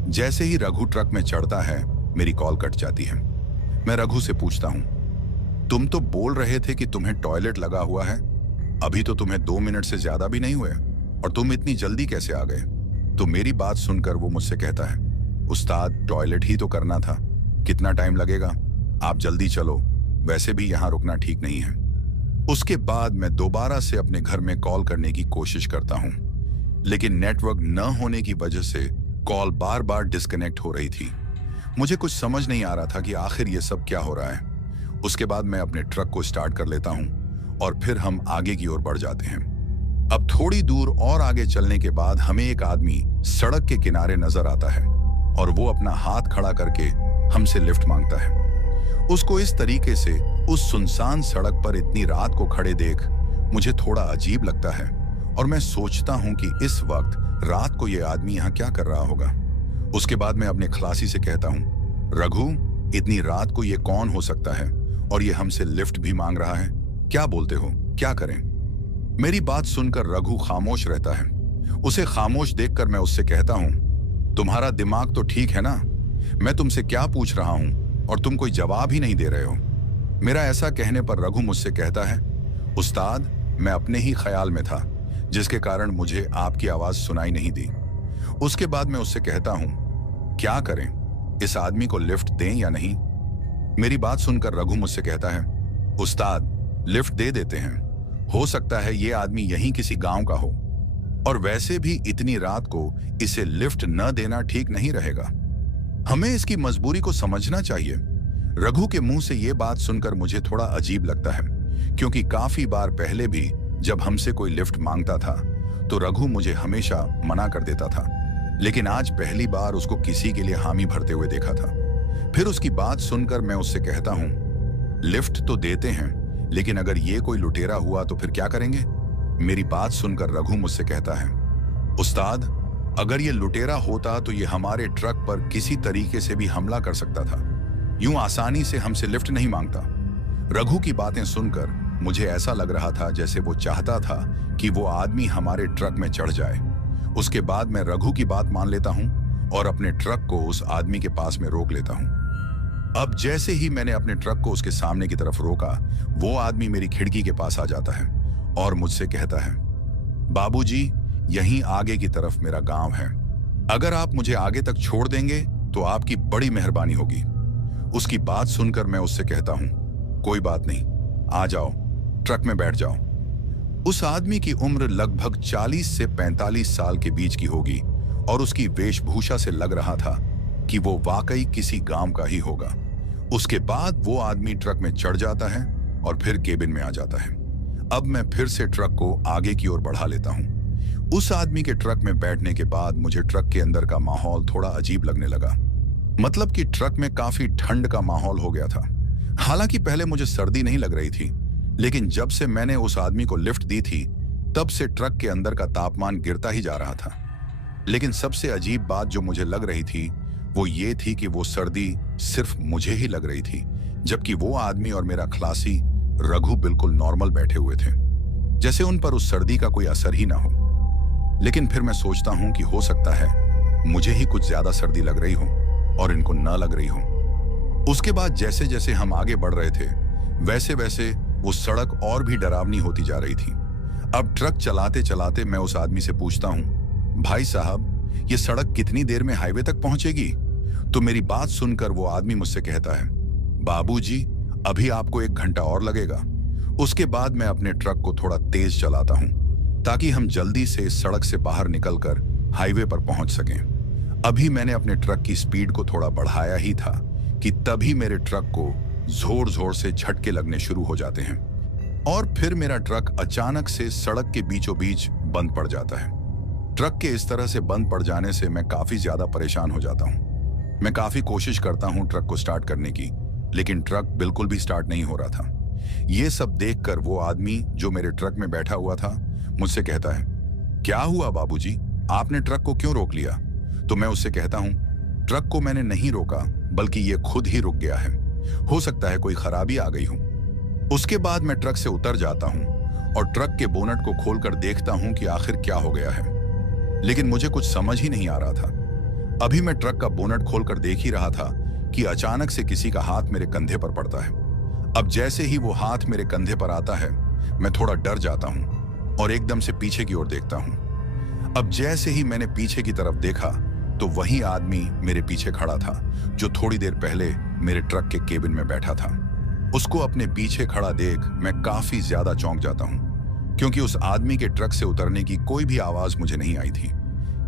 जैसे ही रघु ट्रक में चढ़ता है, मेरी कॉल कट जाती है। मैं रघु से पूछता हूं, तुम तो बोल रहे थे कि तुम्हें टॉयलेट लगा हुआ है, अभी तो तुम्हें 2 मिनट से ज्यादा भी नहीं हुए और तुम इतनी जल्दी कैसे आ गए? तो मेरी बात सुनकर वो मुझसे कहता है, उस्ताद, टॉयलेट ही तो करना था, कितना टाइम लगेगा, आप जल्दी चलो, वैसे भी यहां रुकना ठीक नहीं है। उसके बाद मैं दोबारा से अपने घर में कॉल करने की कोशिश करता हूं, लेकिन नेटवर्क न होने की वजह से कॉल बार बार डिस्कनेक्ट हो रही थी। मुझे कुछ समझ नहीं आ रहा था कि आखिर ये सब क्या हो रहा है। उसके बाद मैं अपने ट्रक को स्टार्ट कर लेता हूं और फिर हम आगे की ओर बढ़ जाते हैं। अब थोड़ी दूर और आगे चलने के बाद हमें एक आदमी सड़क के किनारे नजर आता है और वो अपना हाथ खड़ा करके हमसे लिफ्ट मांगता है। उसको इस तरीके से उस सुनसान सड़क पर इतनी रात को खड़े देख मुझे थोड़ा अजीब लगता है और मैं सोचता हूं कि इस वक्त रात को ये आदमी यहाँ क्या कर रहा होगा। उसके बाद मैं अपने खलासी से कहता हूँ, रघु, इतनी रात को ये कौन हो सकता है और ये हमसे लिफ्ट भी मांग रहा है, क्या बोलते हो, क्या करें? मेरी बात सुनकर रघु खामोश रहता है। उसे खामोश देखकर मैं उससे कहता हूं, तुम्हारा दिमाग तो ठीक है ना? मैं तुमसे क्या पूछ रहा हूं और तुम कोई जवाब ही नहीं दे रहे हो। मेरा ऐसा कहने पर रघु मुझसे कहता है, उस्ताद, मैं अपने ही ख्याल में था, जिसके कारण मुझे आपकी आवाज सुनाई नहीं दी। उसके बाद मैं उससे कहता हूं, क्या करें, इस आदमी को लिफ्ट दें या नहीं? मेरी बात सुनकर रघु मुझसे कहता है, उस्ताद, लिफ्ट दे देते हैं, हो सकता है ये आदमी यहीं किसी गांव का हो और वैसे भी इतनी रात को इसे लिफ्ट न देना ठीक नहीं रहेगा। हमें इसकी मजबूरी को समझना चाहिए। रघु के मुंह से ये बात सुनकर मुझे थोड़ा अजीब लगता है, क्योंकि काफी बार पहले भी जब हमसे कोई लिफ्ट मांगता था तो रघु मुझे हमेशा मना कर देता था, लेकिन आज पहली बार उसको किसी के लिए हामी भरते हुए देखा था। फिर उसकी बात सुनकर मैं उससे कहता हूं, लिफ्ट तो देते हैं, लेकिन अगर ये कोई लुटेरा हुआ तो फिर क्या करेंगे? मेरी बात सुनकर रघु मुझसे कहता है, उस्ताद, अगर ये लुटेरा होता तो ये हमारे ट्रक पर किसी तरीके से भी हमला कर सकता था, यूं आसानी से हमसे लिफ्ट नहीं मांगता। रघु की बातें सुनकर मुझे ऐसा लग रहा था जैसे वो चाहता था कि वो आदमी हमारे ट्रक में चढ़ जाए। उसके बाद मैं रघु की बात मान लेता हूं और अपने ट्रक को उस आदमी के पास में रोक लेता हूं। अब जैसे ही मैंने अपने ट्रक को उसके सामने की तरफ रोका, वो आदमी मेरी खिड़की के पास आ जाता है और मुझसे कहता है, बाबूजी, यहीं आगे की तरफ मेरा गांव है। अगर आप मुझे आगे तक छोड़ देंगे तो आपकी बड़ी मेहरबानी होगी। उसकी बात सुनकर मैं उससे कहता हूं, कोई बात नहीं, आ जाओ, ट्रक में बैठ जाओ। उस आदमी की उम्र लगभग 40 से 45 साल के बीच की होगी और उसकी वेशभूषा से लग रहा था कि वो वाकई किसी गांव का ही होगा। उसके बाद वो आदमी ट्रक में चढ़ जाता है और फिर केबिन में आ जाता है। अब मैं फिर से ट्रक को आगे की ओर बढ़ा लेता हूं। उस आदमी के ट्रक में बैठने के बाद मुझे ट्रक के अंदर का माहौल थोड़ा अजीब लगने लगा। मतलब कि ट्रक में काफी ठंड का माहौल हो गया था। हालांकि पहले मुझे सर्दी नहीं लग रही थी, लेकिन जब से मैंने उस आदमी को लिफ्ट दी थी, तब से ट्रक के अंदर का तापमान गिरता ही जा रहा था। लेकिन सबसे अजीब बात जो मुझे लग रही थी वो ये थी कि वो सर्दी सिर्फ मुझे ही लग रही थी, जबकि वो आदमी और मेरा खलासी रघु बिल्कुल नॉर्मल बैठे हुए थे, जैसे उन पर उस सर्दी का कोई असर ही ना हो। लेकिन फिर मैं सोचता हूं कि हो सकता है मुझे ही कुछ ज्यादा सर्दी लग रही हो और इनको न लग रही हो। उसके बाद जैसे जैसे हम आगे बढ़ रहे थे, वैसे वैसे वो सड़क और भी डरावनी होती जा रही थी। अब ट्रक चलाते चलाते मैं उस आदमी से पूछता हूं, भाई साहब, ये सड़क कितनी देर में हाईवे तक पहुंचेगी? तो मेरी बात सुनकर वो आदमी मुझसे कहता है, बाबूजी, अभी आपको 1 घंटा और लगेगा। उसके बाद मैं अपने ट्रक को थोड़ा तेज चलाता हूं ताकि हम जल्दी से इस सड़क से बाहर निकलकर हाईवे पर पहुंच सकें। अभी मैंने अपने ट्रक की स्पीड को थोड़ा बढ़ाया ही था कि तभी मेरे ट्रक को जोर जोर से झटके लगने शुरू हो जाते हैं और फिर मेरा ट्रक अचानक से सड़क के बीचों बीच बंद पड़ जाता है। ट्रक के इस तरह से बंद पड़ जाने से मैं काफी ज्यादा परेशान हो जाता हूं। मैं काफी कोशिश करता हूं ट्रक को स्टार्ट करने की, लेकिन ट्रक बिल्कुल भी स्टार्ट नहीं हो रहा था। ये सब देखकर वो आदमी जो मेरे ट्रक में बैठा हुआ था मुझसे कहता है, क्या हुआ बाबूजी, आपने ट्रक को क्यों रोक लिया? तो मैं उससे कहता हूं, ट्रक को मैंने नहीं रोका, बल्कि ये खुद ही रुक गया है। हो सकता है कोई खराबी आ गई हो। उसके बाद मैं ट्रक से उतर जाता हूं और ट्रक के बोनट को खोलकर देखता हूं कि आखिर क्या हो गया है, लेकिन मुझे कुछ समझ ही नहीं आ रहा था। अभी मैं ट्रक का बोनट खोलकर देख ही रहा था कि अचानक से किसी का हाथ मेरे कंधे पर पड़ता है। अब जैसे ही वो हाथ मेरे कंधे पर आता है, मैं थोड़ा डर जाता हूं और एकदम से पीछे की ओर देखता हूं। अब जैसे ही मैंने पीछे की तरफ देखा तो वही आदमी मेरे पीछे खड़ा था जो थोड़ी देर पहले मेरे ट्रक के केबिन में बैठा था। उसको अपने पीछे खड़ा देख मैं काफी ज्यादा चौंक जाता हूं, क्योंकि उस आदमी के ट्रक से उतरने की कोई भी आवाज मुझे नहीं आई थी।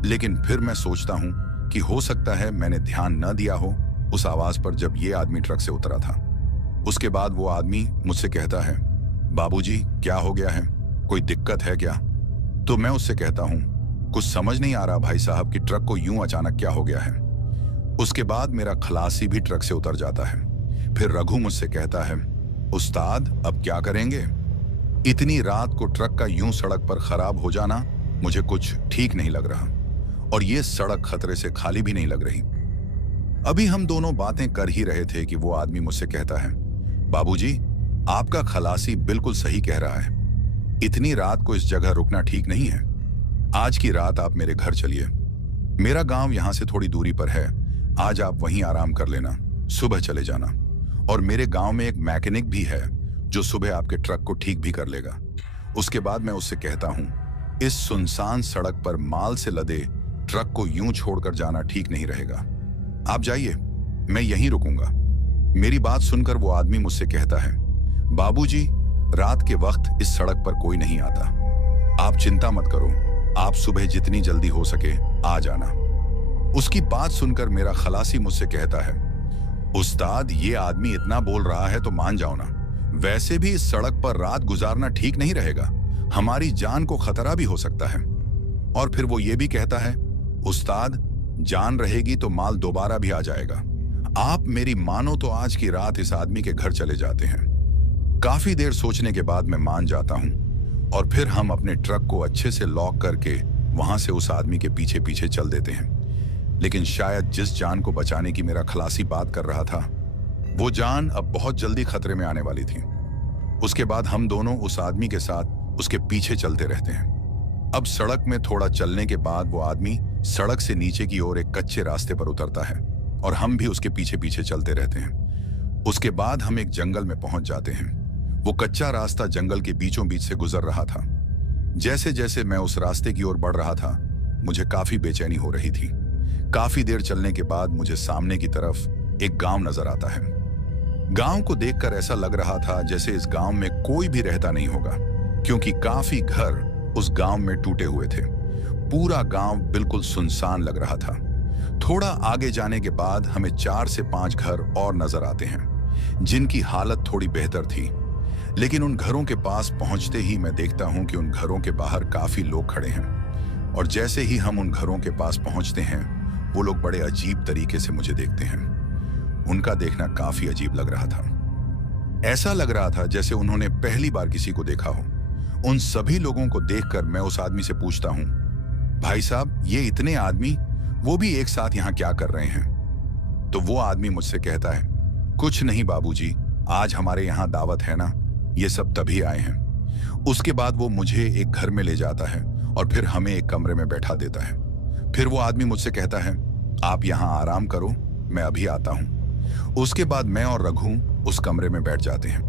लेकिन फिर मैं सोचता हूं कि हो सकता है मैंने ध्यान न दिया हो उस आवाज पर जब ये आदमी ट्रक से उतरा था। उसके बाद वो आदमी मुझसे कहता है, बाबूजी, क्या हो गया है, कोई दिक्कत है क्या? तो मैं उससे कहता हूं, कुछ समझ नहीं आ रहा भाई साहब कि ट्रक को यूं अचानक क्या हो गया है। उसके बाद मेरा खलासी भी ट्रक से उतर जाता है। फिर रघु मुझसे कहता है, उस्ताद, अब क्या करेंगे? इतनी रात को ट्रक का यूं सड़क पर खराब हो जाना मुझे कुछ ठीक नहीं लग रहा, और ये सड़क खतरे से खाली भी नहीं लग रही। अभी हम दोनों बातें कर ही रहे थे कि वो आदमी मुझसे कहता है, बाबूजी, आपका खलासी बिल्कुल सही कह रहा है। इतनी रात को इस जगह रुकना ठीक नहीं है। आज की रात आप मेरे घर चलिए। मेरा गांव यहां से थोड़ी दूरी पर है। आज आप वहीं आराम कर लेना, सुबह चले जाना। और मेरे गांव में एक मैकेनिक भी है जो सुबह आपके ट्रक को ठीक भी कर लेगा। उसके बाद मैं उससे कहता हूं, इस सुनसान सड़क पर माल से लदे ट्रक को यूं छोड़कर जाना ठीक नहीं रहेगा। आप जाइए, मैं यहीं रुकूंगा। मेरी बात सुनकर वो आदमी मुझसे कहता है, बाबूजी, रात के वक्त इस सड़क पर कोई नहीं आता। आप चिंता मत करो, आप सुबह जितनी जल्दी हो सके आ जाना। उसकी बात सुनकर मेरा खलासी मुझसे कहता है, उस्ताद, ये आदमी इतना बोल रहा है तो मान जाओ ना। वैसे भी इस सड़क पर रात गुजारना ठीक नहीं रहेगा, हमारी जान को खतरा भी हो सकता है। और फिर वो ये भी कहता है, उस्ताद जान रहेगी तो माल दोबारा भी आ जाएगा। आप मेरी मानो तो आज की रात इस आदमी के घर चले जाते हैं। काफी देर सोचने के बाद मैं मान जाता हूं और फिर हम अपने ट्रक को अच्छे से लॉक करके वहां से उस आदमी के पीछे पीछे चल देते हैं। लेकिन शायद जिस जान को बचाने की मेरा खलासी बात कर रहा था, वो जान अब बहुत जल्दी खतरे में आने वाली थी। उसके बाद हम दोनों उस आदमी के साथ उसके पीछे चलते रहते हैं। अब सड़क में थोड़ा चलने के बाद वो आदमी सड़क से नीचे की ओर एक कच्चे रास्ते पर उतरता है और हम भी उसके पीछे पीछे चलते रहते हैं। उसके बाद हम एक जंगल में पहुंच जाते हैं। वो कच्चा रास्ता जंगल के बीचों बीच से गुजर रहा था। जैसे जैसे मैं उस रास्ते की ओर बढ़ रहा था, मुझे काफी बेचैनी हो रही थी। काफी देर चलने के बाद मुझे सामने की तरफ एक गांव नजर आता है। गांव को देखकर ऐसा लग रहा था जैसे इस गांव में कोई भी रहता नहीं होगा, क्योंकि काफी घर उस गांव में टूटे हुए थे। पूरा गांव बिल्कुल सुनसान लग रहा था। थोड़ा आगे जाने के बाद हमें 4 से 5 घर और नजर आते हैं, जिनकी हालत थोड़ी बेहतर थी। लेकिन उन घरों के पास पहुंचते ही मैं देखता हूं कि उन घरों के बाहर काफी लोग खड़े हैं। और जैसे ही हम उन घरों के पास पहुंचते हैं, वो लोग बड़े अजीब तरीके से मुझे देखते हैं। उनका देखना काफी अजीब लग रहा था। ऐसा लग रहा था जैसे उन्होंने पहली बार किसी को देखा हो। उन सभी लोगों को देखकर मैं उस आदमी से पूछता हूं, भाई साहब, ये इतने आदमी वो भी एक साथ यहां क्या कर रहे हैं? तो वो आदमी मुझसे कहता है, कुछ नहीं बाबूजी, आज हमारे यहां दावत है ना, ये सब तभी आए हैं। उसके बाद वो मुझे एक घर में ले जाता है और फिर हमें एक कमरे में बैठा देता है। फिर वो आदमी मुझसे कहता है, आप यहां आराम करो, मैं अभी आता हूं। उसके बाद मैं और रघु उस कमरे में बैठ जाते हैं।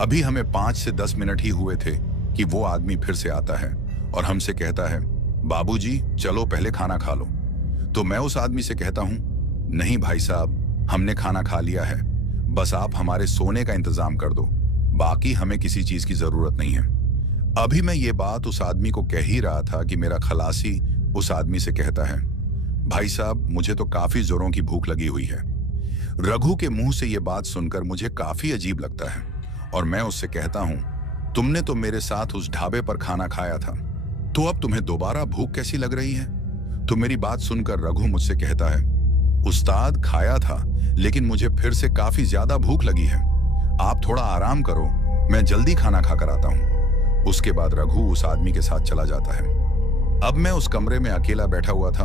अभी हमें 5 से 10 मिनट ही हुए थे कि वो आदमी फिर से आता है और हमसे कहता है, बाबूजी चलो पहले खाना खा लो। तो मैं उस आदमी से कहता हूं, नहीं भाई साहब, हमने खाना खा लिया है, बस आप हमारे सोने का इंतजाम कर दो, बाकी हमें किसी चीज की जरूरत नहीं है। अभी मैं ये बात उस आदमी को कह ही रहा था कि मेरा खलासी उस आदमी से कहता है, भाई साहब मुझे तो काफी जोरों की भूख लगी हुई है। रघु के मुंह से ये बात सुनकर मुझे काफी अजीब लगता है और मैं उससे कहता हूं, तुमने तो मेरे साथ उस ढाबे पर खाना खाया था, तो अब तुम्हें दोबारा भूख कैसी लग रही है? तो मेरी बात सुनकर रघु मुझसे कहता है, उस्ताद खाया था, लेकिन मुझे फिर से काफी ज्यादा भूख लगी है, आप थोड़ा आराम करो, मैं जल्दी खाना खाकर आता हूं। उसके बाद रघु उस आदमी के साथ चला जाता है। अब मैं उस कमरे में अकेला बैठा हुआ था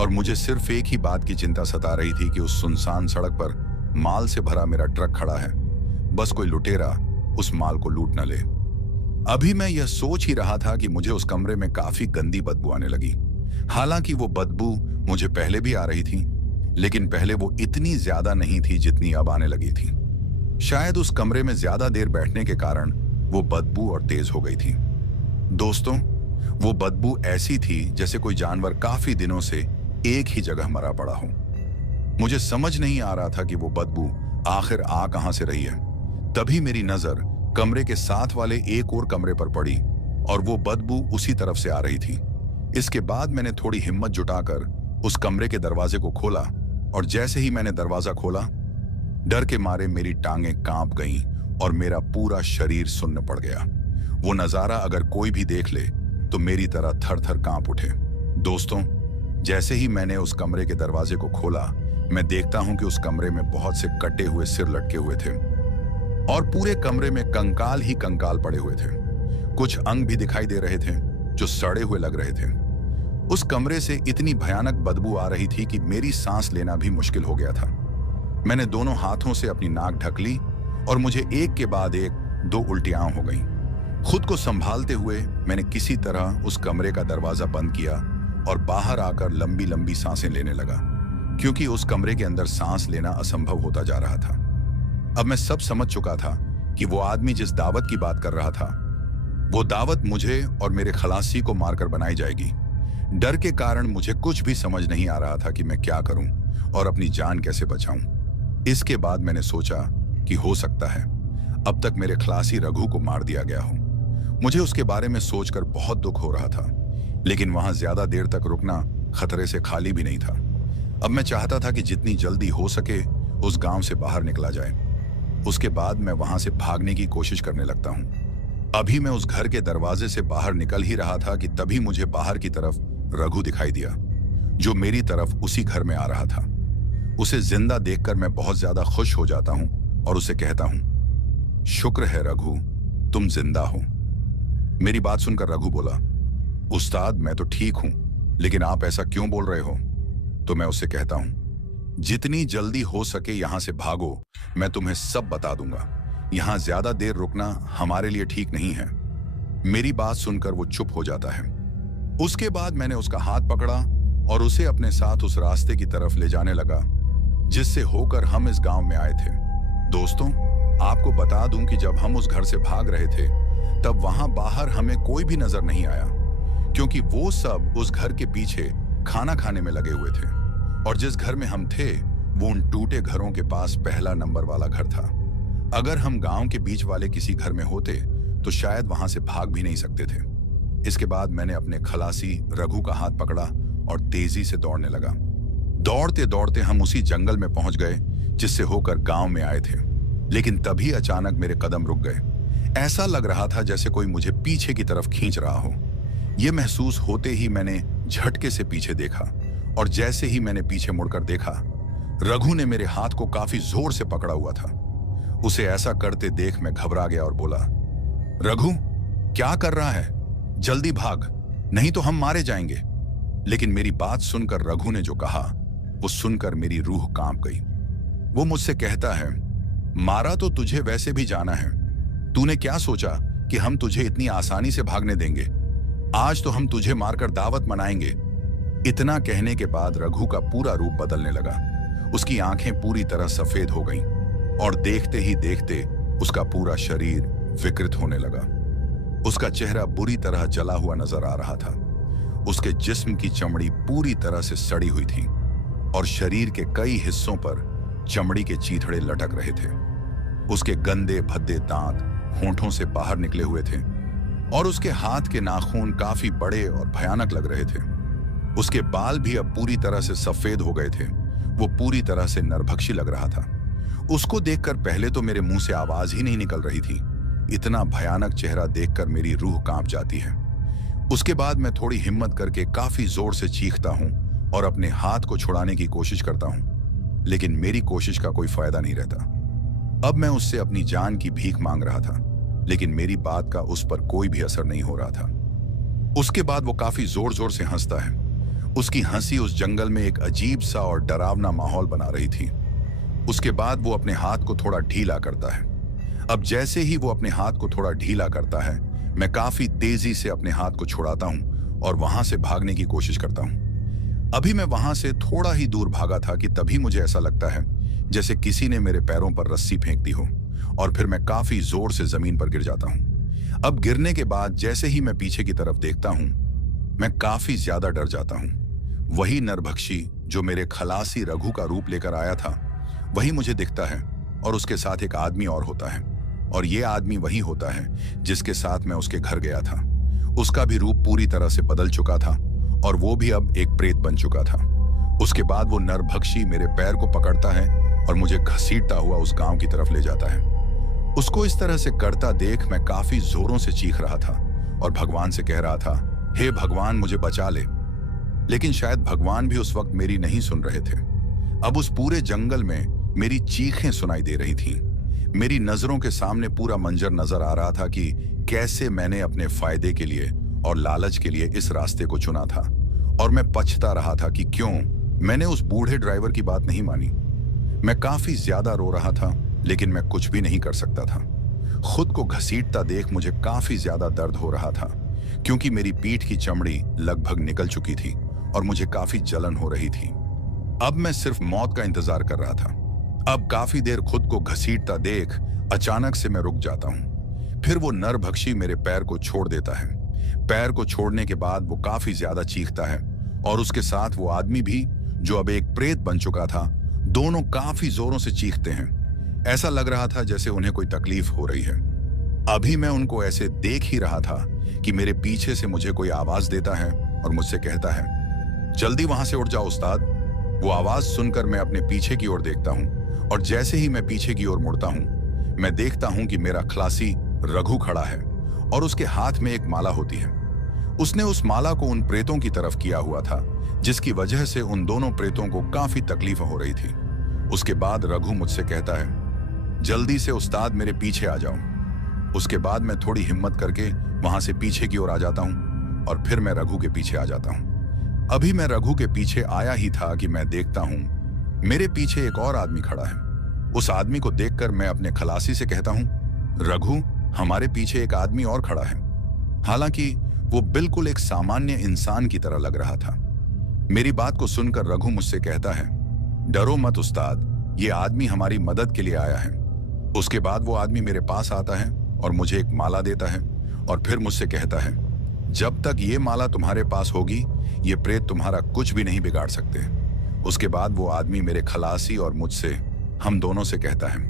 और मुझे सिर्फ एक ही बात की चिंता सता रही थी कि उस सुनसान सड़क पर माल से भरा मेरा ट्रक खड़ा है, बस कोई लुटेरा उस माल को लूट न ले। अभी मैं यह सोच ही रहा था कि मुझे उस कमरे में काफी गंदी बदबू आने लगी। हालांकि वो बदबू मुझे पहले भी आ रही थी, लेकिन पहले वो इतनी ज्यादा नहीं थी जितनी अब आने लगी थी। शायद उस कमरे में ज्यादा देर बैठने के कारण वो बदबू और तेज हो गई थी। दोस्तों, वो बदबू ऐसी थी जैसे कोई जानवर काफी दिनों से एक ही जगह मरा पड़ा हो। मुझे समझ नहीं आ रहा था कि वो बदबू आखिर आ कहां से रही है। तभी मेरी नजर कमरे के साथ वाले एक और कमरे पर पड़ी और वो बदबू उसी तरफ से आ रही थी। इसके बाद मैंने थोड़ी हिम्मत जुटाकर उस कमरे के दरवाजे को खोला और जैसे ही मैंने दरवाजा खोला, डर के मारे मेरी टांगें कांप गईं और मेरा पूरा शरीर सुन्न पड़ गया। वो नजारा अगर कोई भी देख ले तो मेरी तरह थर थर कांप उठे। दोस्तों, जैसे ही मैंने उस कमरे के दरवाजे को खोला, मैं देखता हूं कि उस कमरे में बहुत से कटे हुए सिर लटके हुए थे और पूरे कमरे में कंकाल ही कंकाल पड़े हुए थे। कुछ अंग भी दिखाई दे रहे थे जो सड़े हुए लग रहे थे। उस कमरे से इतनी भयानक बदबू आ रही थी कि मेरी सांस लेना भी मुश्किल हो गया था। मैंने दोनों हाथों से अपनी नाक ढक ली और मुझे एक के बाद एक 2 उल्टियां हो गईं। खुद को संभालते हुए मैंने किसी तरह उस कमरे का दरवाजा बंद किया और बाहर आकर लंबी लंबी सांसें लेने लगा, क्योंकि उस कमरे के अंदर सांस लेना असंभव होता जा रहा था। अब मैं सब समझ चुका था कि वो आदमी जिस दावत की बात कर रहा था, वो दावत मुझे और मेरे खलासी को मारकर बनाई जाएगी। डर के कारण मुझे कुछ भी समझ नहीं आ रहा था कि मैं क्या करूं और अपनी जान कैसे बचाऊं। इसके बाद मैंने सोचा कि हो सकता है अब तक मेरे खलासी रघु को मार दिया गया हो। मुझे उसके बारे में सोचकर बहुत दुख हो रहा था, लेकिन वहां ज्यादा देर तक रुकना खतरे से खाली भी नहीं था। अब मैं चाहता था कि जितनी जल्दी हो सके उस गांव से बाहर निकला जाए। उसके बाद मैं वहां से भागने की कोशिश करने लगता हूं। अभी मैं उस घर के दरवाजे से बाहर निकल ही रहा था कि तभी मुझे बाहर की तरफ रघु दिखाई दिया, जो मेरी तरफ उसी घर में आ रहा था। उसे जिंदा देखकर मैं बहुत ज्यादा खुश हो जाता हूं और उसे कहता हूं, शुक्र है रघु, तुम जिंदा हो। मेरी बात सुनकर रघु बोला, उस्ताद मैं तो ठीक हूं, लेकिन आप ऐसा क्यों बोल रहे हो? तो मैं उससे कहता हूं, जितनी जल्दी हो सके यहां से भागो, मैं तुम्हें सब बता दूंगा। यहां ज्यादा देर रुकना हमारे लिए ठीक नहीं है। मेरी बात सुनकर वो चुप हो जाता है। उसके बाद मैंने उसका हाथ पकड़ा और उसे अपने साथ उस रास्ते की तरफ ले जाने लगा जिससे होकर हम इस गांव में आए थे। दोस्तों, आपको बता दूं कि जब हम उस घर से भाग रहे थे तब वहां बाहर हमें कोई भी नजर नहीं आया, क्योंकि वो सब उस घर के पीछे खाना खाने में लगे हुए थे। और जिस घर में हम थे वो उन टूटे घरों के पास पहला नंबर वाला घर था। अगर हम गांव के बीच वाले किसी घर में होते तो शायद वहां से भाग भी नहीं सकते थे। इसके बाद मैंने अपने खलासी रघु का हाथ पकड़ा और तेजी से दौड़ने लगा। दौड़ते दौड़ते हम उसी जंगल में पहुंच गए जिससे होकर गांव में आए थे। लेकिन तभी अचानक मेरे कदम रुक गए। ऐसा लग रहा था जैसे कोई मुझे पीछे की तरफ खींच रहा हो। यह महसूस होते ही मैंने झटके से पीछे देखा और जैसे ही मैंने पीछे मुड़कर देखा, रघु ने मेरे हाथ को काफी जोर से पकड़ा हुआ था। उसे ऐसा करते देख मैं घबरा गया और बोला, रघु क्या कर रहा है? जल्दी भाग, नहीं तो हम मारे जाएंगे। लेकिन मेरी बात सुनकर रघु ने जो कहा वो सुनकर मेरी रूह कांप गई। वो मुझसे कहता है, मारा तो तुझे वैसे भी जाना है। तूने क्या सोचा कि हम तुझे इतनी आसानी से भागने देंगे? आज तो हम तुझे मारकर दावत मनाएंगे। इतना कहने के बाद रघु का पूरा रूप बदलने लगा। उसकी आंखें पूरी तरह सफेद हो गईं और देखते ही देखते उसका पूरा शरीर विकृत होने लगा। उसका चेहरा बुरी तरह जला हुआ नजर आ रहा था। उसके जिस्म की चमड़ी पूरी तरह से सड़ी हुई थी और शरीर के कई हिस्सों पर चमड़ी के चीथड़े लटक रहे थे। उसके गंदे भद्दे दांत होंठों से बाहर निकले हुए थे और उसके हाथ के नाखून काफी बड़े और भयानक लग रहे थे। उसके बाल भी अब पूरी तरह से सफेद हो गए थे। वो पूरी तरह से नरभक्षी लग रहा था। उसको देखकर पहले तो मेरे मुंह से आवाज ही नहीं निकल रही थी। इतना भयानक चेहरा देखकर मेरी रूह कांप जाती है। उसके बाद मैं थोड़ी हिम्मत करके काफी जोर से चीखता हूं और अपने हाथ को छुड़ाने की कोशिश करता हूं, लेकिन मेरी कोशिश का कोई फायदा नहीं रहता। अब मैं उससे अपनी जान की भीख मांग रहा था, लेकिन मेरी बात का उस पर कोई भी असर नहीं हो रहा था। उसके बाद वो काफी जोर जोर से हंसता है। उसकी हंसी उस जंगल में एक अजीब सा और डरावना माहौल बना रही थी। उसके बाद वो अपने हाथ को थोड़ा ढीला करता है। अब जैसे ही वो अपने हाथ को थोड़ा ढीला करता है, मैं काफी तेजी से अपने हाथ को छुड़ाता हूं और वहां से भागने की कोशिश करता हूं। अभी मैं वहां से थोड़ा ही दूर भागा था कि तभी मुझे ऐसा लगता है जैसे किसी ने मेरे पैरों पर रस्सी फेंक दी हो और फिर मैं काफी जोर से जमीन पर गिर जाता हूं। अब गिरने के बाद जैसे ही मैं पीछे की तरफ देखता हूं, मैं काफी ज्यादा डर जाता हूं। वही नरभक्षी जो मेरे खलासी रघु का रूप लेकर आया था, वही मुझे दिखता है और उसके साथ एक आदमी और होता है। और ये आदमी वही होता है जिसके साथ मैं उसके घर गया था। उसका भी रूप पूरी तरह से बदल चुका था और वो भी अब एक प्रेत बन चुका था। उसके बाद वो नरभक्षी मेरे पैर को पकड़ता है और मुझे घसीटता हुआ उस गांव की तरफ ले जाता है। उसको इस तरह से करता देख मैं काफी जोरों से चीख रहा था और भगवान से कह रहा था, हे भगवान मुझे बचा ले। लेकिन शायद भगवान भी उस वक्त मेरी नहीं सुन रहे थे। अब उस पूरे जंगल में मेरी चीखें सुनाई दे रही थीं। मेरी नजरों के सामने पूरा मंजर नजर आ रहा था कि कैसे मैंने अपने फायदे के लिए और लालच के लिए इस रास्ते को चुना था और मैं पछता रहा था कि क्यों मैंने उस बूढ़े ड्राइवर की बात नहीं मानी। मैं काफी ज्यादा रो रहा था, लेकिन मैं कुछ भी नहीं कर सकता था। खुद को घसीटता देख मुझे काफी ज्यादा दर्द हो रहा था, क्योंकि मेरी पीठ की चमड़ी लगभग निकल चुकी थी और मुझे काफी जलन हो रही थी। अब मैं सिर्फ मौत का इंतजार कर रहा था। अब काफी देर खुद को घसीटता देख अचानक से मैं रुक जाता हूं। फिर वो नरभक्षी मेरे पैर को छोड़ देता है। पैर को छोड़ने के बाद वो काफी ज्यादा चीखता है और उसके साथ वो आदमी भी, जो अब एक प्रेत बन चुका था। दोनों काफी जोरों से चीखते हैं। ऐसा लग रहा था जैसे उन्हें कोई तकलीफ हो रही है। अभी मैं उनको ऐसे देख ही रहा था कि मेरे पीछे से मुझे कोई आवाज देता है और मुझसे कहता है, जल्दी वहां से उठ जाओ उस्ताद। वो आवाज सुनकर मैं अपने पीछे की ओर देखता हूं और जैसे ही मैं पीछे की ओर मुड़ता हूं, मैं देखता हूं कि मेरा खलासी रघु खड़ा है और उसके हाथ में एक माला होती है। उसने उस माला को उन प्रेतों की तरफ किया हुआ था, जिसकी वजह से उन दोनों प्रेतों को काफी तकलीफ हो रही थी। उसके बाद रघु मुझसे कहता है, जल्दी से उस्ताद मेरे पीछे आ जाओ। उसके बाद मैं थोड़ी हिम्मत करके वहां से पीछे की ओर आ जाता हूं और फिर मैं रघु के पीछे आ जाता हूं। अभी मैं रघु के पीछे आया ही था कि मैं देखता हूं मेरे पीछे एक और आदमी खड़ा है। उस आदमी को देखकर मैं अपने खलासी से कहता हूं, रघु, हमारे पीछे एक आदमी और खड़ा है। हालांकि वो बिल्कुल एक सामान्य इंसान की तरह लग रहा था। मेरी बात को सुनकर रघु मुझसे कहता है, डरो मत उस्ताद, ये आदमी हमारी मदद के लिए आया है। उसके बाद वो आदमी मेरे पास आता है और मुझे एक माला देता है और फिर मुझसे कहता है, जब तक ये माला तुम्हारे पास होगी ये प्रेत तुम्हारा कुछ भी नहीं बिगाड़ सकते। उसके बाद वो आदमी मेरे खलासी और मुझसे, हम दोनों से कहता है,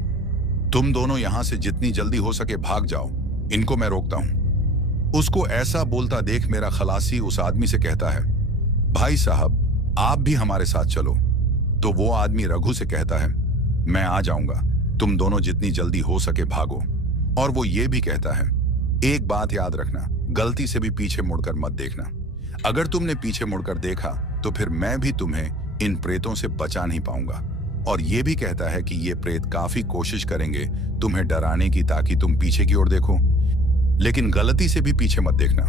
तुम दोनों यहां से जितनी जल्दी हो सके भाग जाओ, इनको मैं रोकता हूं। उसको ऐसा बोलता देख मेरा खलासी उस आदमी से कहता है, भाई साहब आप भी हमारे साथ चलो। तो वो आदमी रघु से कहता है, मैं आ जाऊंगा, तुम दोनों जितनी जल्दी हो सके भागो। और वो ये भी कहता है, एक बात याद रखना, गलती से भी पीछे मुड़कर मत देखना। अगर तुमने पीछे मुड़कर देखा तो फिर मैं भी तुम्हें इन प्रेतों से बचा नहीं पाऊंगा। और ये भी कहता है कि ये प्रेत काफी कोशिश करेंगे तुम्हें डराने की ताकि तुम पीछे की ओर देखो, लेकिन गलती से भी पीछे मत देखना।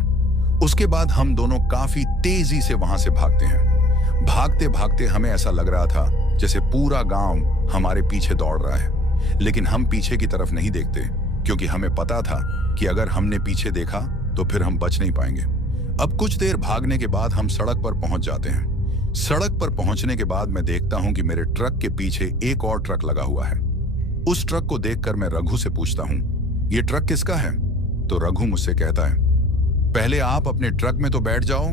उसके बाद हम दोनों काफी तेजी से वहां से भागते हैं। भागते भागते हमें ऐसा लग रहा था जैसे पूरा गांव हमारे पीछे दौड़ रहा है, लेकिन हम पीछे की तरफ नहीं देखते क्योंकि हमें पता था कि अगर हमने पीछे देखा तो फिर हम बच नहीं पाएंगे। अब कुछ देर भागने के बाद हम सड़क पर पहुंच जाते हैं। सड़क पर पहुंचने के बाद मैं देखता हूं कि मेरे ट्रक के पीछे एक और ट्रक लगा हुआ है। उस ट्रक को देखकर मैं रघु से पूछता हूं, ये ट्रक किसका है? तो रघु मुझसे कहता है, पहले आप अपने ट्रक में तो बैठ जाओ,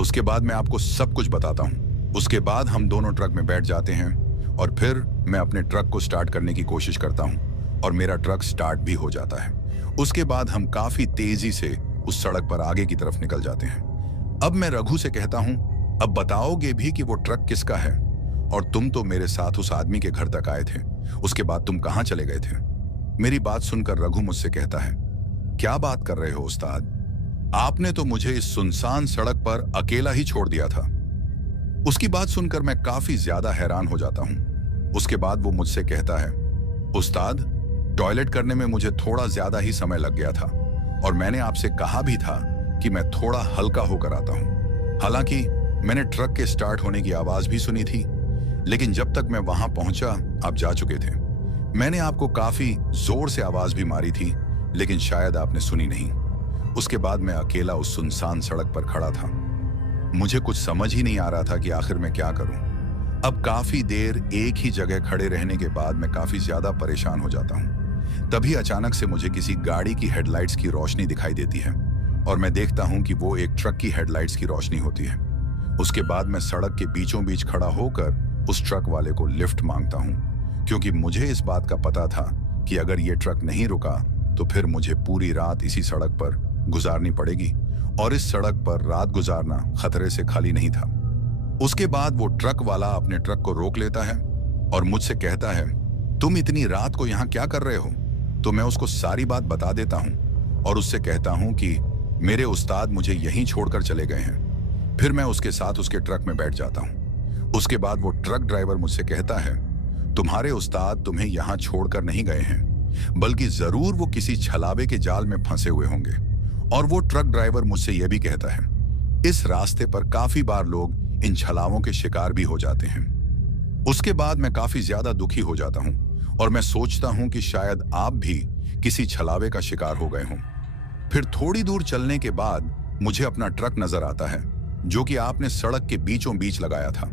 उसके बाद मैं आपको सब कुछ बताता हूं। उसके बाद हम दोनों ट्रक में बैठ जाते हैं और फिर मैं अपने ट्रक को स्टार्ट करने की कोशिश करता हूं और मेरा ट्रक स्टार्ट भी हो जाता है। उसके बाद हम काफी तेजी से उस सड़क पर आगे की तरफ निकल जाते हैं। अब मैं रघु से कहता हूं, अब बताओगे भी कि वो ट्रक किसका है? और तुम तो मेरे साथ उस आदमी के घर तक आए थे, उसके बाद तुम कहां चले गए थे? मेरी बात सुनकर रघु मुझसे कहता है, क्या बात कर रहे हो उस्ताद, आपने तो मुझे इस सुनसान सड़क पर अकेला ही छोड़ दिया था। उसकी बात सुनकर मैं काफी ज्यादा हैरान हो जाता हूं। उसके बाद वो मुझसे कहता है, उस्ताद, टॉयलेट करने में मुझे थोड़ा ज्यादा ही समय लग गया था और मैंने आपसे कहा भी था कि मैं थोड़ा हल्का होकर आता हूं। हालांकि मैंने ट्रक के स्टार्ट होने की आवाज भी सुनी थी, लेकिन जब तक मैं वहां पहुंचा आप जा चुके थे। मैंने आपको काफी जोर से आवाज भी मारी थी, लेकिन शायद आपने सुनी नहीं। उसके बाद मैं अकेला उस सुनसान सड़क पर खड़ा था। मुझे कुछ समझ ही नहीं आ रहा था कि आखिर मैं क्या करूं। अब काफी देर एक ही जगह खड़े रहने के बाद मैं काफी ज्यादा परेशान हो जाता हूं। तभी अचानक से मुझे किसी गाड़ी की हेडलाइट्स की रोशनी दिखाई देती है और मैं देखता हूं कि वो एक ट्रक की हेडलाइट्स की रोशनी होती है। उसके बाद मैं सड़क के बीचों बीच खड़ा होकर उस ट्रक वाले को लिफ्ट मांगता हूं, क्योंकि मुझे इस बात का पता था कि अगर ये ट्रक नहीं रुका तो फिर मुझे पूरी रात इसी सड़क पर गुजारनी पड़ेगी और इस सड़क पर रात गुजारना खतरे से खाली नहीं था। उसके बाद वो ट्रक वाला अपने ट्रक को रोक लेता है और मुझसे कहता है, तुम इतनी रात को यहाँ क्या कर रहे हो? तो मैं उसको सारी बात बता देता हूँ और उससे कहता हूँ कि मेरे उस्ताद मुझे यहीं छोड़कर चले गए हैं। फिर मैं उसके साथ उसके ट्रक में बैठ जाता हूँ। उसके बाद वो ट्रक ड्राइवर मुझसे कहता है, तुम्हारे उस्ताद तुम्हें यहाँ छोड़कर नहीं गए हैं, बल्कि जरूर वो किसी छलावे के जाल में फंसे हुए होंगे। और वो ट्रक ड्राइवर मुझसे यह भी कहता है, इस रास्ते पर काफी बार लोग इन छलावों के शिकार भी हो जाते हैं। उसके बाद मैं काफी ज्यादा दुखी हो जाता हूं और मैं सोचता हूं कि शायद आप भी किसी छलावे का शिकार हो गए हों। फिर थोड़ी दूर चलने के बाद मुझे अपना ट्रक नजर आता है, जो कि आपने सड़क के बीचों बीच लगाया था।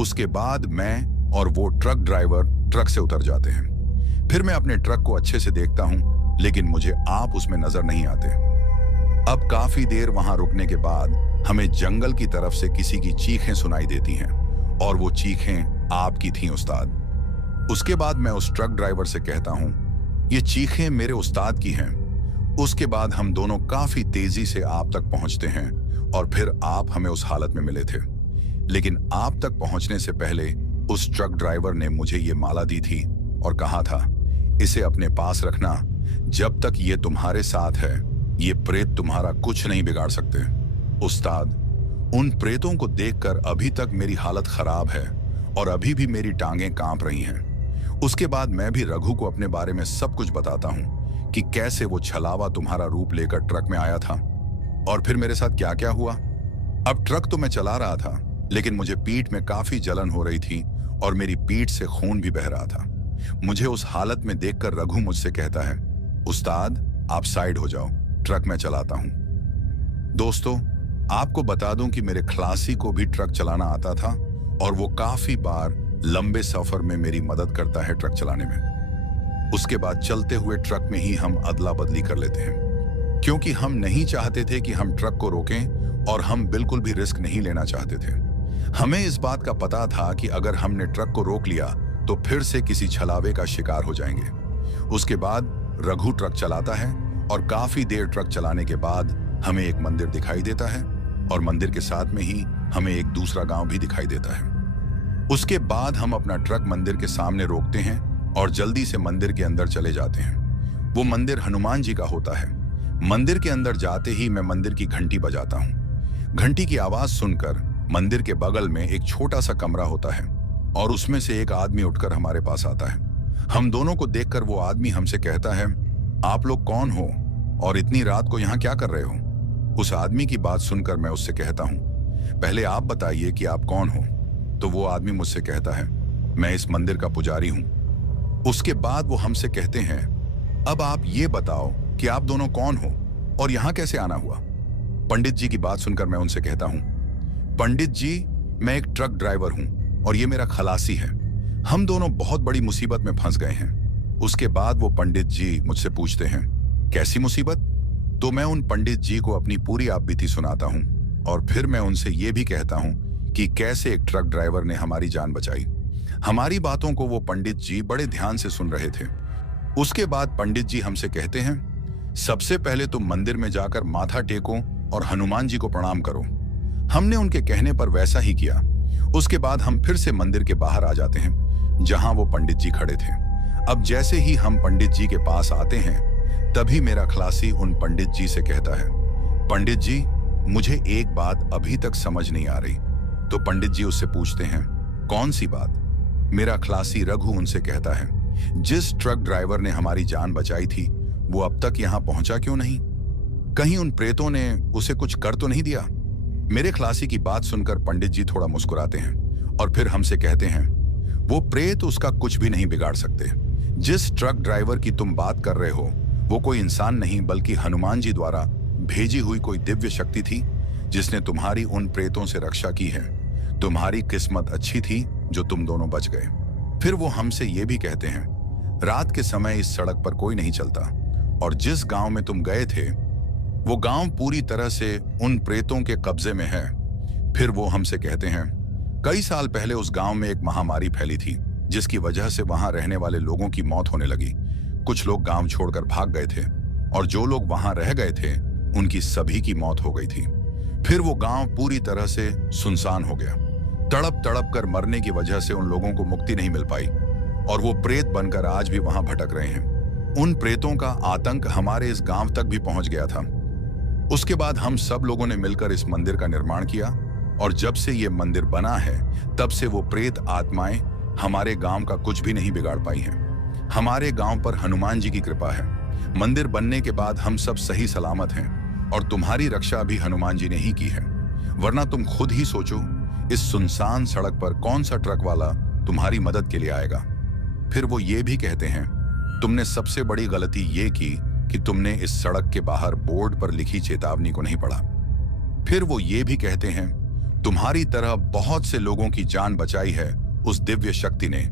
उसके बाद मैं और वो ट्रक ड्राइवर ट्रक से उतर जाते हैं। फिर मैं अपने ट्रक को अच्छे से देखता हूं, लेकिन मुझे आप उसमें नजर नहीं आते। अब काफी देर वहां रुकने के बाद हमें जंगल की तरफ से किसी की चीखें सुनाई देती हैं और वो चीखें आपकी थीं उस्ताद। उसके बाद मैं उस ट्रक ड्राइवर से कहता हूं, ये चीखें मेरे उस्ताद की हैं। उसके बाद हम दोनों काफी तेजी से आप तक पहुंचते हैं और फिर आप हमें उस हालत में मिले थे। लेकिन आप तक पहुंचने से पहले उस ट्रक ड्राइवर ने मुझे ये माला दी थी और कहा था, इसे अपने पास रखना, जब तक ये तुम्हारे साथ है ये प्रेत तुम्हारा कुछ नहीं बिगाड़ सकते। उस्ताद, उन प्रेतों को देखकर अभी तक मेरी हालत खराब है और अभी भी मेरी टांगें कांप रही हैं। उसके बाद मैं भी रघु को अपने बारे में सब कुछ बताता हूँ कि कैसे वो छलावा तुम्हारा रूप लेकर ट्रक में आया था और फिर मेरे साथ क्या क्या हुआ। अब ट्रक तो मैं चला रहा था, लेकिन मुझे पीठ में काफी जलन हो रही थी और मेरी पीठ से खून भी बह रहा था। मुझे उस हालत में देखकर रघु मुझसे कहता है, उस्ताद आप साइड हो जाओ, ट्रक मैं चलाता हूं। दोस्तों, आपको बता दूं कि मेरे खलासी को भी ट्रक चलाना आता था और वो काफी बार लंबे सफर में मेरी मदद करता है ट्रक चलाने में। उसके बाद चलते हुए ट्रक में ही हम अदला बदली कर लेते हैं, क्योंकि हम नहीं चाहते थे कि हम ट्रक को रोकें और हम बिल्कुल भी रिस्क नहीं लेना चाहते थे। हमें इस बात का पता था कि अगर हमने ट्रक को रोक लिया तो फिर से किसी छलावे का शिकार हो जाएंगे। उसके बाद रघु ट्रक चलाता है और काफी देर ट्रक चलाने के बाद हमें एक मंदिर दिखाई देता है और मंदिर के साथ में ही हमें एक दूसरा गांव भी दिखाई देता है। उसके बाद हम अपना ट्रक मंदिर के सामने रोकते हैं और जल्दी से मंदिर के अंदर चले जाते हैं। वो मंदिर हनुमान जी का होता है। मंदिर के अंदर जाते ही मैं मंदिर की घंटी बजाता हूँ। घंटी की आवाज सुनकर मंदिर के बगल में एक छोटा सा कमरा होता है और उसमें से एक आदमी उठकर हमारे पास आता है। हम दोनों को देखकर वो आदमी हमसे कहता है, आप लोग कौन हो और इतनी रात को यहाँ क्या कर रहे हो? उस आदमी की बात सुनकर मैं उससे कहता हूँ, पहले आप बताइए कि आप कौन हो। तो वो आदमी मुझसे कहता है, मैं इस मंदिर का पुजारी हूँ। उसके बाद वो हमसे कहते हैं, अब आप ये बताओ कि आप दोनों कौन हो और यहाँ कैसे आना हुआ। पंडित जी की बात सुनकर मैं उनसे कहता हूँ, पंडित जी, मैं एक ट्रक ड्राइवर हूँ और ये मेरा खलासी है। हम दोनों बहुत बड़ी मुसीबत में फंस गए हैं। उसके बाद वो पंडित जी मुझसे पूछते हैं, कैसी मुसीबत? तो मैं उन पंडित जी को अपनी पूरी आपबीती सुनाता हूँ और फिर मैं उनसे ये भी कहता हूँ कि कैसे एक ट्रक ड्राइवर ने हमारी जान बचाई। हमारी बातों को वो पंडित जी बड़े ध्यान से सुन रहे थे। उसके बाद पंडित जी हमसे कहते हैं, सबसे पहले तुम मंदिर में जाकर माथा टेको और हनुमान जी को प्रणाम करो। हमने उनके कहने पर वैसा ही किया। उसके बाद हम फिर से मंदिर के बाहर आ जाते हैं जहां वो पंडित जी खड़े थे। अब जैसे ही हम पंडित जी के पास आते हैं तभी मेरा खलासी उन पंडित जी से कहता है, पंडित जी, मुझे एक बात अभी तक समझ नहीं आ रही। तो पंडित जी उससे पूछते हैं, कौन सी बात? मेरा खलासी रघु उनसे कहता है, जिस ट्रक ड्राइवर ने हमारी जान बचाई थी वो अब तक यहाँ पहुंचा क्यों नहीं? कहीं उन प्रेतों ने उसे कुछ कर तो नहीं दिया? मेरे खलासी की बात सुनकर पंडित जी थोड़ा मुस्कुराते हैं और फिर हमसे कहते हैं, वो प्रेत उसका कुछ भी नहीं बिगाड़ सकते। जिस ट्रक ड्राइवर की तुम बात कर रहे हो वो कोई इंसान नहीं बल्कि हनुमान जी द्वारा भेजी हुई कोई दिव्य शक्ति थी जिसने तुम्हारी उन प्रेतों से रक्षा की है। तुम्हारी किस्मत अच्छी थी जो तुम दोनों बच गए। फिर वो हमसे ये भी कहते हैं, रात के समय इस सड़क पर कोई नहीं चलता और जिस गांव में तुम गए थे वो गांव पूरी तरह से उन प्रेतों के कब्जे में है। फिर वो हमसे कहते हैं, कई साल पहले उस गांव में एक महामारी फैली थी जिसकी वजह से वहां रहने वाले लोगों की मौत होने लगी। कुछ लोग गांव छोड़कर भाग गए थे और जो लोग वहां रह गए थे उनकी सभी की मौत हो गई थी। फिर वो गांव पूरी तरह से सुनसान हो गया। तड़प तड़प कर मरने की वजह से उन लोगों को मुक्ति नहीं मिल पाई और वो प्रेत बनकर आज भी वहां भटक रहे हैं। उन प्रेतों का आतंक हमारे इस गांव तक भी पहुंच गया था। उसके बाद हम सब लोगों ने मिलकर इस मंदिर का निर्माण किया और जब से ये मंदिर बना है तब से वो प्रेत आत्माएं हमारे गांव का कुछ भी नहीं बिगाड़ पाई हैं। हमारे गांव पर हनुमान जी की कृपा है। मंदिर बनने के बाद हम सब सही सलामत हैं और तुम्हारी रक्षा भी हनुमान जी ने ही की है। वरना तुम खुद ही सोचो, इस सुनसान सड़क पर कौन सा ट्रक वाला तुम्हारी मदद के लिए आएगा। फिर वो ये भी कहते हैं, तुमने सबसे बड़ी गलती ये की कि तुमने इस सड़क के बाहर बोर्ड पर लिखी चेतावनी को नहीं पढ़ा। फिर वो ये भी कहते हैं, तुम्हारी तरह बहुत से लोगों की जान बचाई है उस दिव्य शक्ति ने,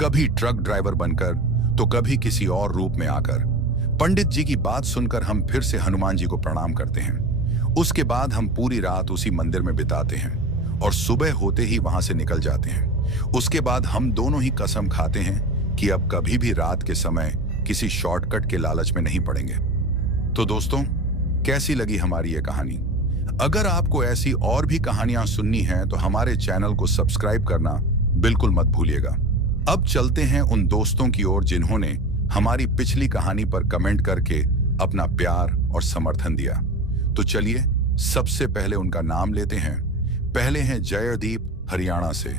कभी ट्रक ड्राइवर बनकर तो कभी किसी और रूप में आकर। पंडित जी की बात सुनकर हम फिर से हनुमान जी को प्रणाम करते हैं। उसके बाद हम पूरी रात उसी मंदिर में बिताते हैं और सुबह होते ही वहां से निकल जाते हैं। उसके बाद हम दोनों ही कसम खाते हैं कि अब कभी भी रात के समय किसी शॉर्टकट के लालच में नहीं पड़ेंगे। तो दोस्तों, कैसी लगी हमारी ये कहानी? अगर आपको ऐसी और भी कहानियां सुननी हैं तो हमारे चैनल को सब्सक्राइब करना बिल्कुल मत भूलिएगा। अब चलते हैं उन दोस्तों की ओर जिन्होंने हमारी पिछली कहानी पर कमेंट करके अपना प्यार और समर्थन दिया। तो चलिए सबसे पहले उनका नाम लेते हैं। पहले हैं जयदीप, हरियाणा से।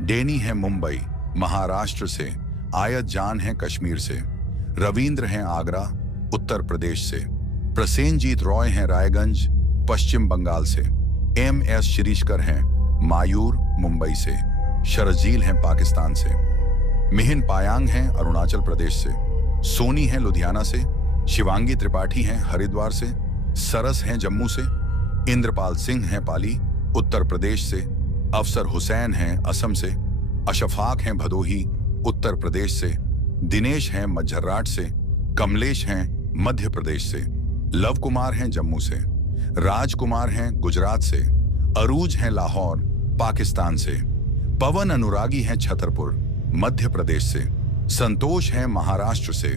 डेनी है मुंबई, महाराष्ट्र से। आयत जान है कश्मीर से। रविंद्र हैं आगरा, उत्तर प्रदेश से। प्रसेनजीत रॉय हैं रायगंज, पश्चिम बंगाल से। MS शिरीषकर हैं मायूर, मुंबई से। शरजील हैं पाकिस्तान से। मिहिन पायांग हैं अरुणाचल प्रदेश से। सोनी हैं लुधियाना से। शिवांगी त्रिपाठी हैं हरिद्वार से। सरस हैं जम्मू से। इंद्रपाल सिंह हैं पाली, उत्तर प्रदेश से। अफसर हुसैन हैं असम से। अशफाक हैं भदोही, उत्तर प्रदेश से। दिनेश हैं मझर्राट से। कमलेश हैं मध्य प्रदेश से। लव कुमार हैं जम्मू से। राजकुमार हैं गुजरात से। अरूज हैं लाहौर, पाकिस्तान से। पवन अनुरागी हैं छतरपुर, मध्य प्रदेश से। संतोष हैं महाराष्ट्र से।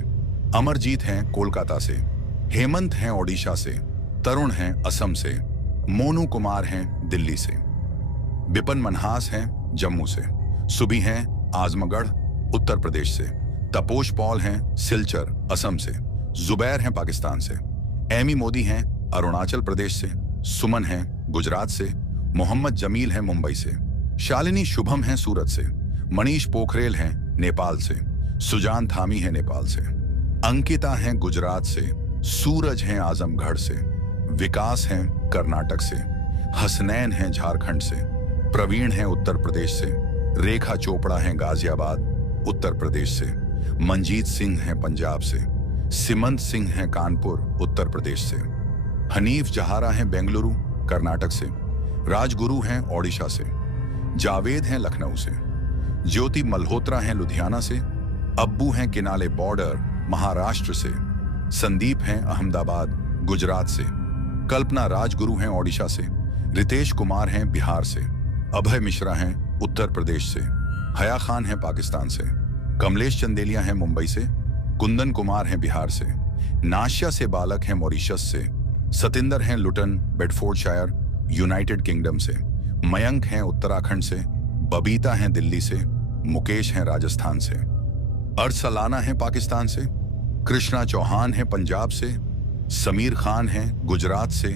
अमरजीत हैं कोलकाता से। हेमंत हैं ओडिशा से। तरुण हैं असम से। मोनू कुमार हैं दिल्ली से। विपिन मनहास हैं जम्मू से। सुबी हैं आजमगढ़, उत्तर प्रदेश से। तपोश पॉल हैं सिलचर, असम से। जुबैर हैं पाकिस्तान से। एमी मोदी हैं अरुणाचल प्रदेश से। सुमन हैं गुजरात से। मोहम्मद जमील हैं मुंबई से। शालिनी शुभम हैं सूरत से। मनीष पोखरेल हैं नेपाल से। सुजान थामी हैं नेपाल से। अंकिता हैं गुजरात से। सूरज हैं आजमगढ़ से। विकास हैं कर्नाटक से। हसनैन हैं झारखंड से। प्रवीण हैं उत्तर प्रदेश से। रेखा चोपड़ा हैं गाजियाबाद, उत्तर प्रदेश से। मंजीत सिंह हैं पंजाब से। सिमंत सिंह हैं कानपुर, उत्तर प्रदेश से। हनीफ जहारा हैं बेंगलुरु, कर्नाटक से। राजगुरु हैं ओडिशा से। जावेद हैं लखनऊ से। ज्योति मल्होत्रा हैं लुधियाना से। अब्बू हैं किनाले बॉर्डर, महाराष्ट्र से। संदीप हैं अहमदाबाद, गुजरात से। कल्पना राजगुरु हैं ओडिशा से। रितेश कुमार हैं बिहार से। अभय मिश्रा हैं उत्तर प्रदेश से। हया खान हैं पाकिस्तान से। कमलेश चंदेलिया हैं मुंबई से। कुंदन कुमार हैं बिहार से। नाश्या से बालक हैं मॉरिशस से। सतिंदर हैं लुटन, बेडफोर्डशायर, यूनाइटेड किंगडम से। मयंक हैं उत्तराखंड से। बबीता हैं दिल्ली से। मुकेश हैं राजस्थान से। अरसलाना हैं पाकिस्तान से। कृष्णा चौहान हैं पंजाब से। समीर खान हैं गुजरात से।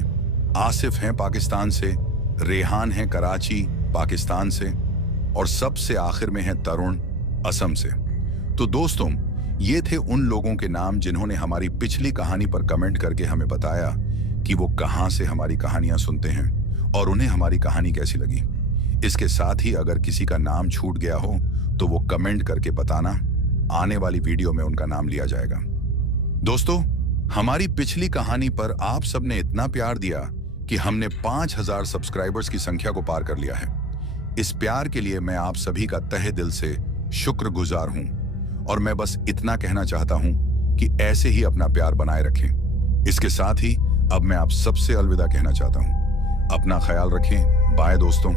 आसिफ हैं पाकिस्तान से। रेहान हैं कराची, पाकिस्तान से। और सबसे आखिर में है तरुण, असम से। तो दोस्तों, ये थे उन लोगों के नाम जिन्होंने हमारी पिछली कहानी पर कमेंट करके हमें बताया कि वो कहां से हमारी कहानियां सुनते हैं और उन्हें हमारी कहानी कैसी लगी। इसके साथ ही अगर किसी का नाम छूट गया हो तो वो कमेंट करके बताना, आने वाली वीडियो में उनका नाम लिया जाएगा। दोस्तों, हमारी पिछली कहानी पर आप सबने इतना प्यार दिया कि हमने 5000 सब्सक्राइबर्स की संख्या को पार कर लिया है। इस प्यार के लिए मैं आप सभी का तहे दिल से शुक्रगुजार हूं और मैं बस इतना कहना चाहता हूं कि ऐसे ही अपना प्यार बनाए रखें। इसके साथ ही अब मैं आप सबसे अलविदा कहना चाहता हूं। अपना ख्याल रखें। बाय दोस्तों।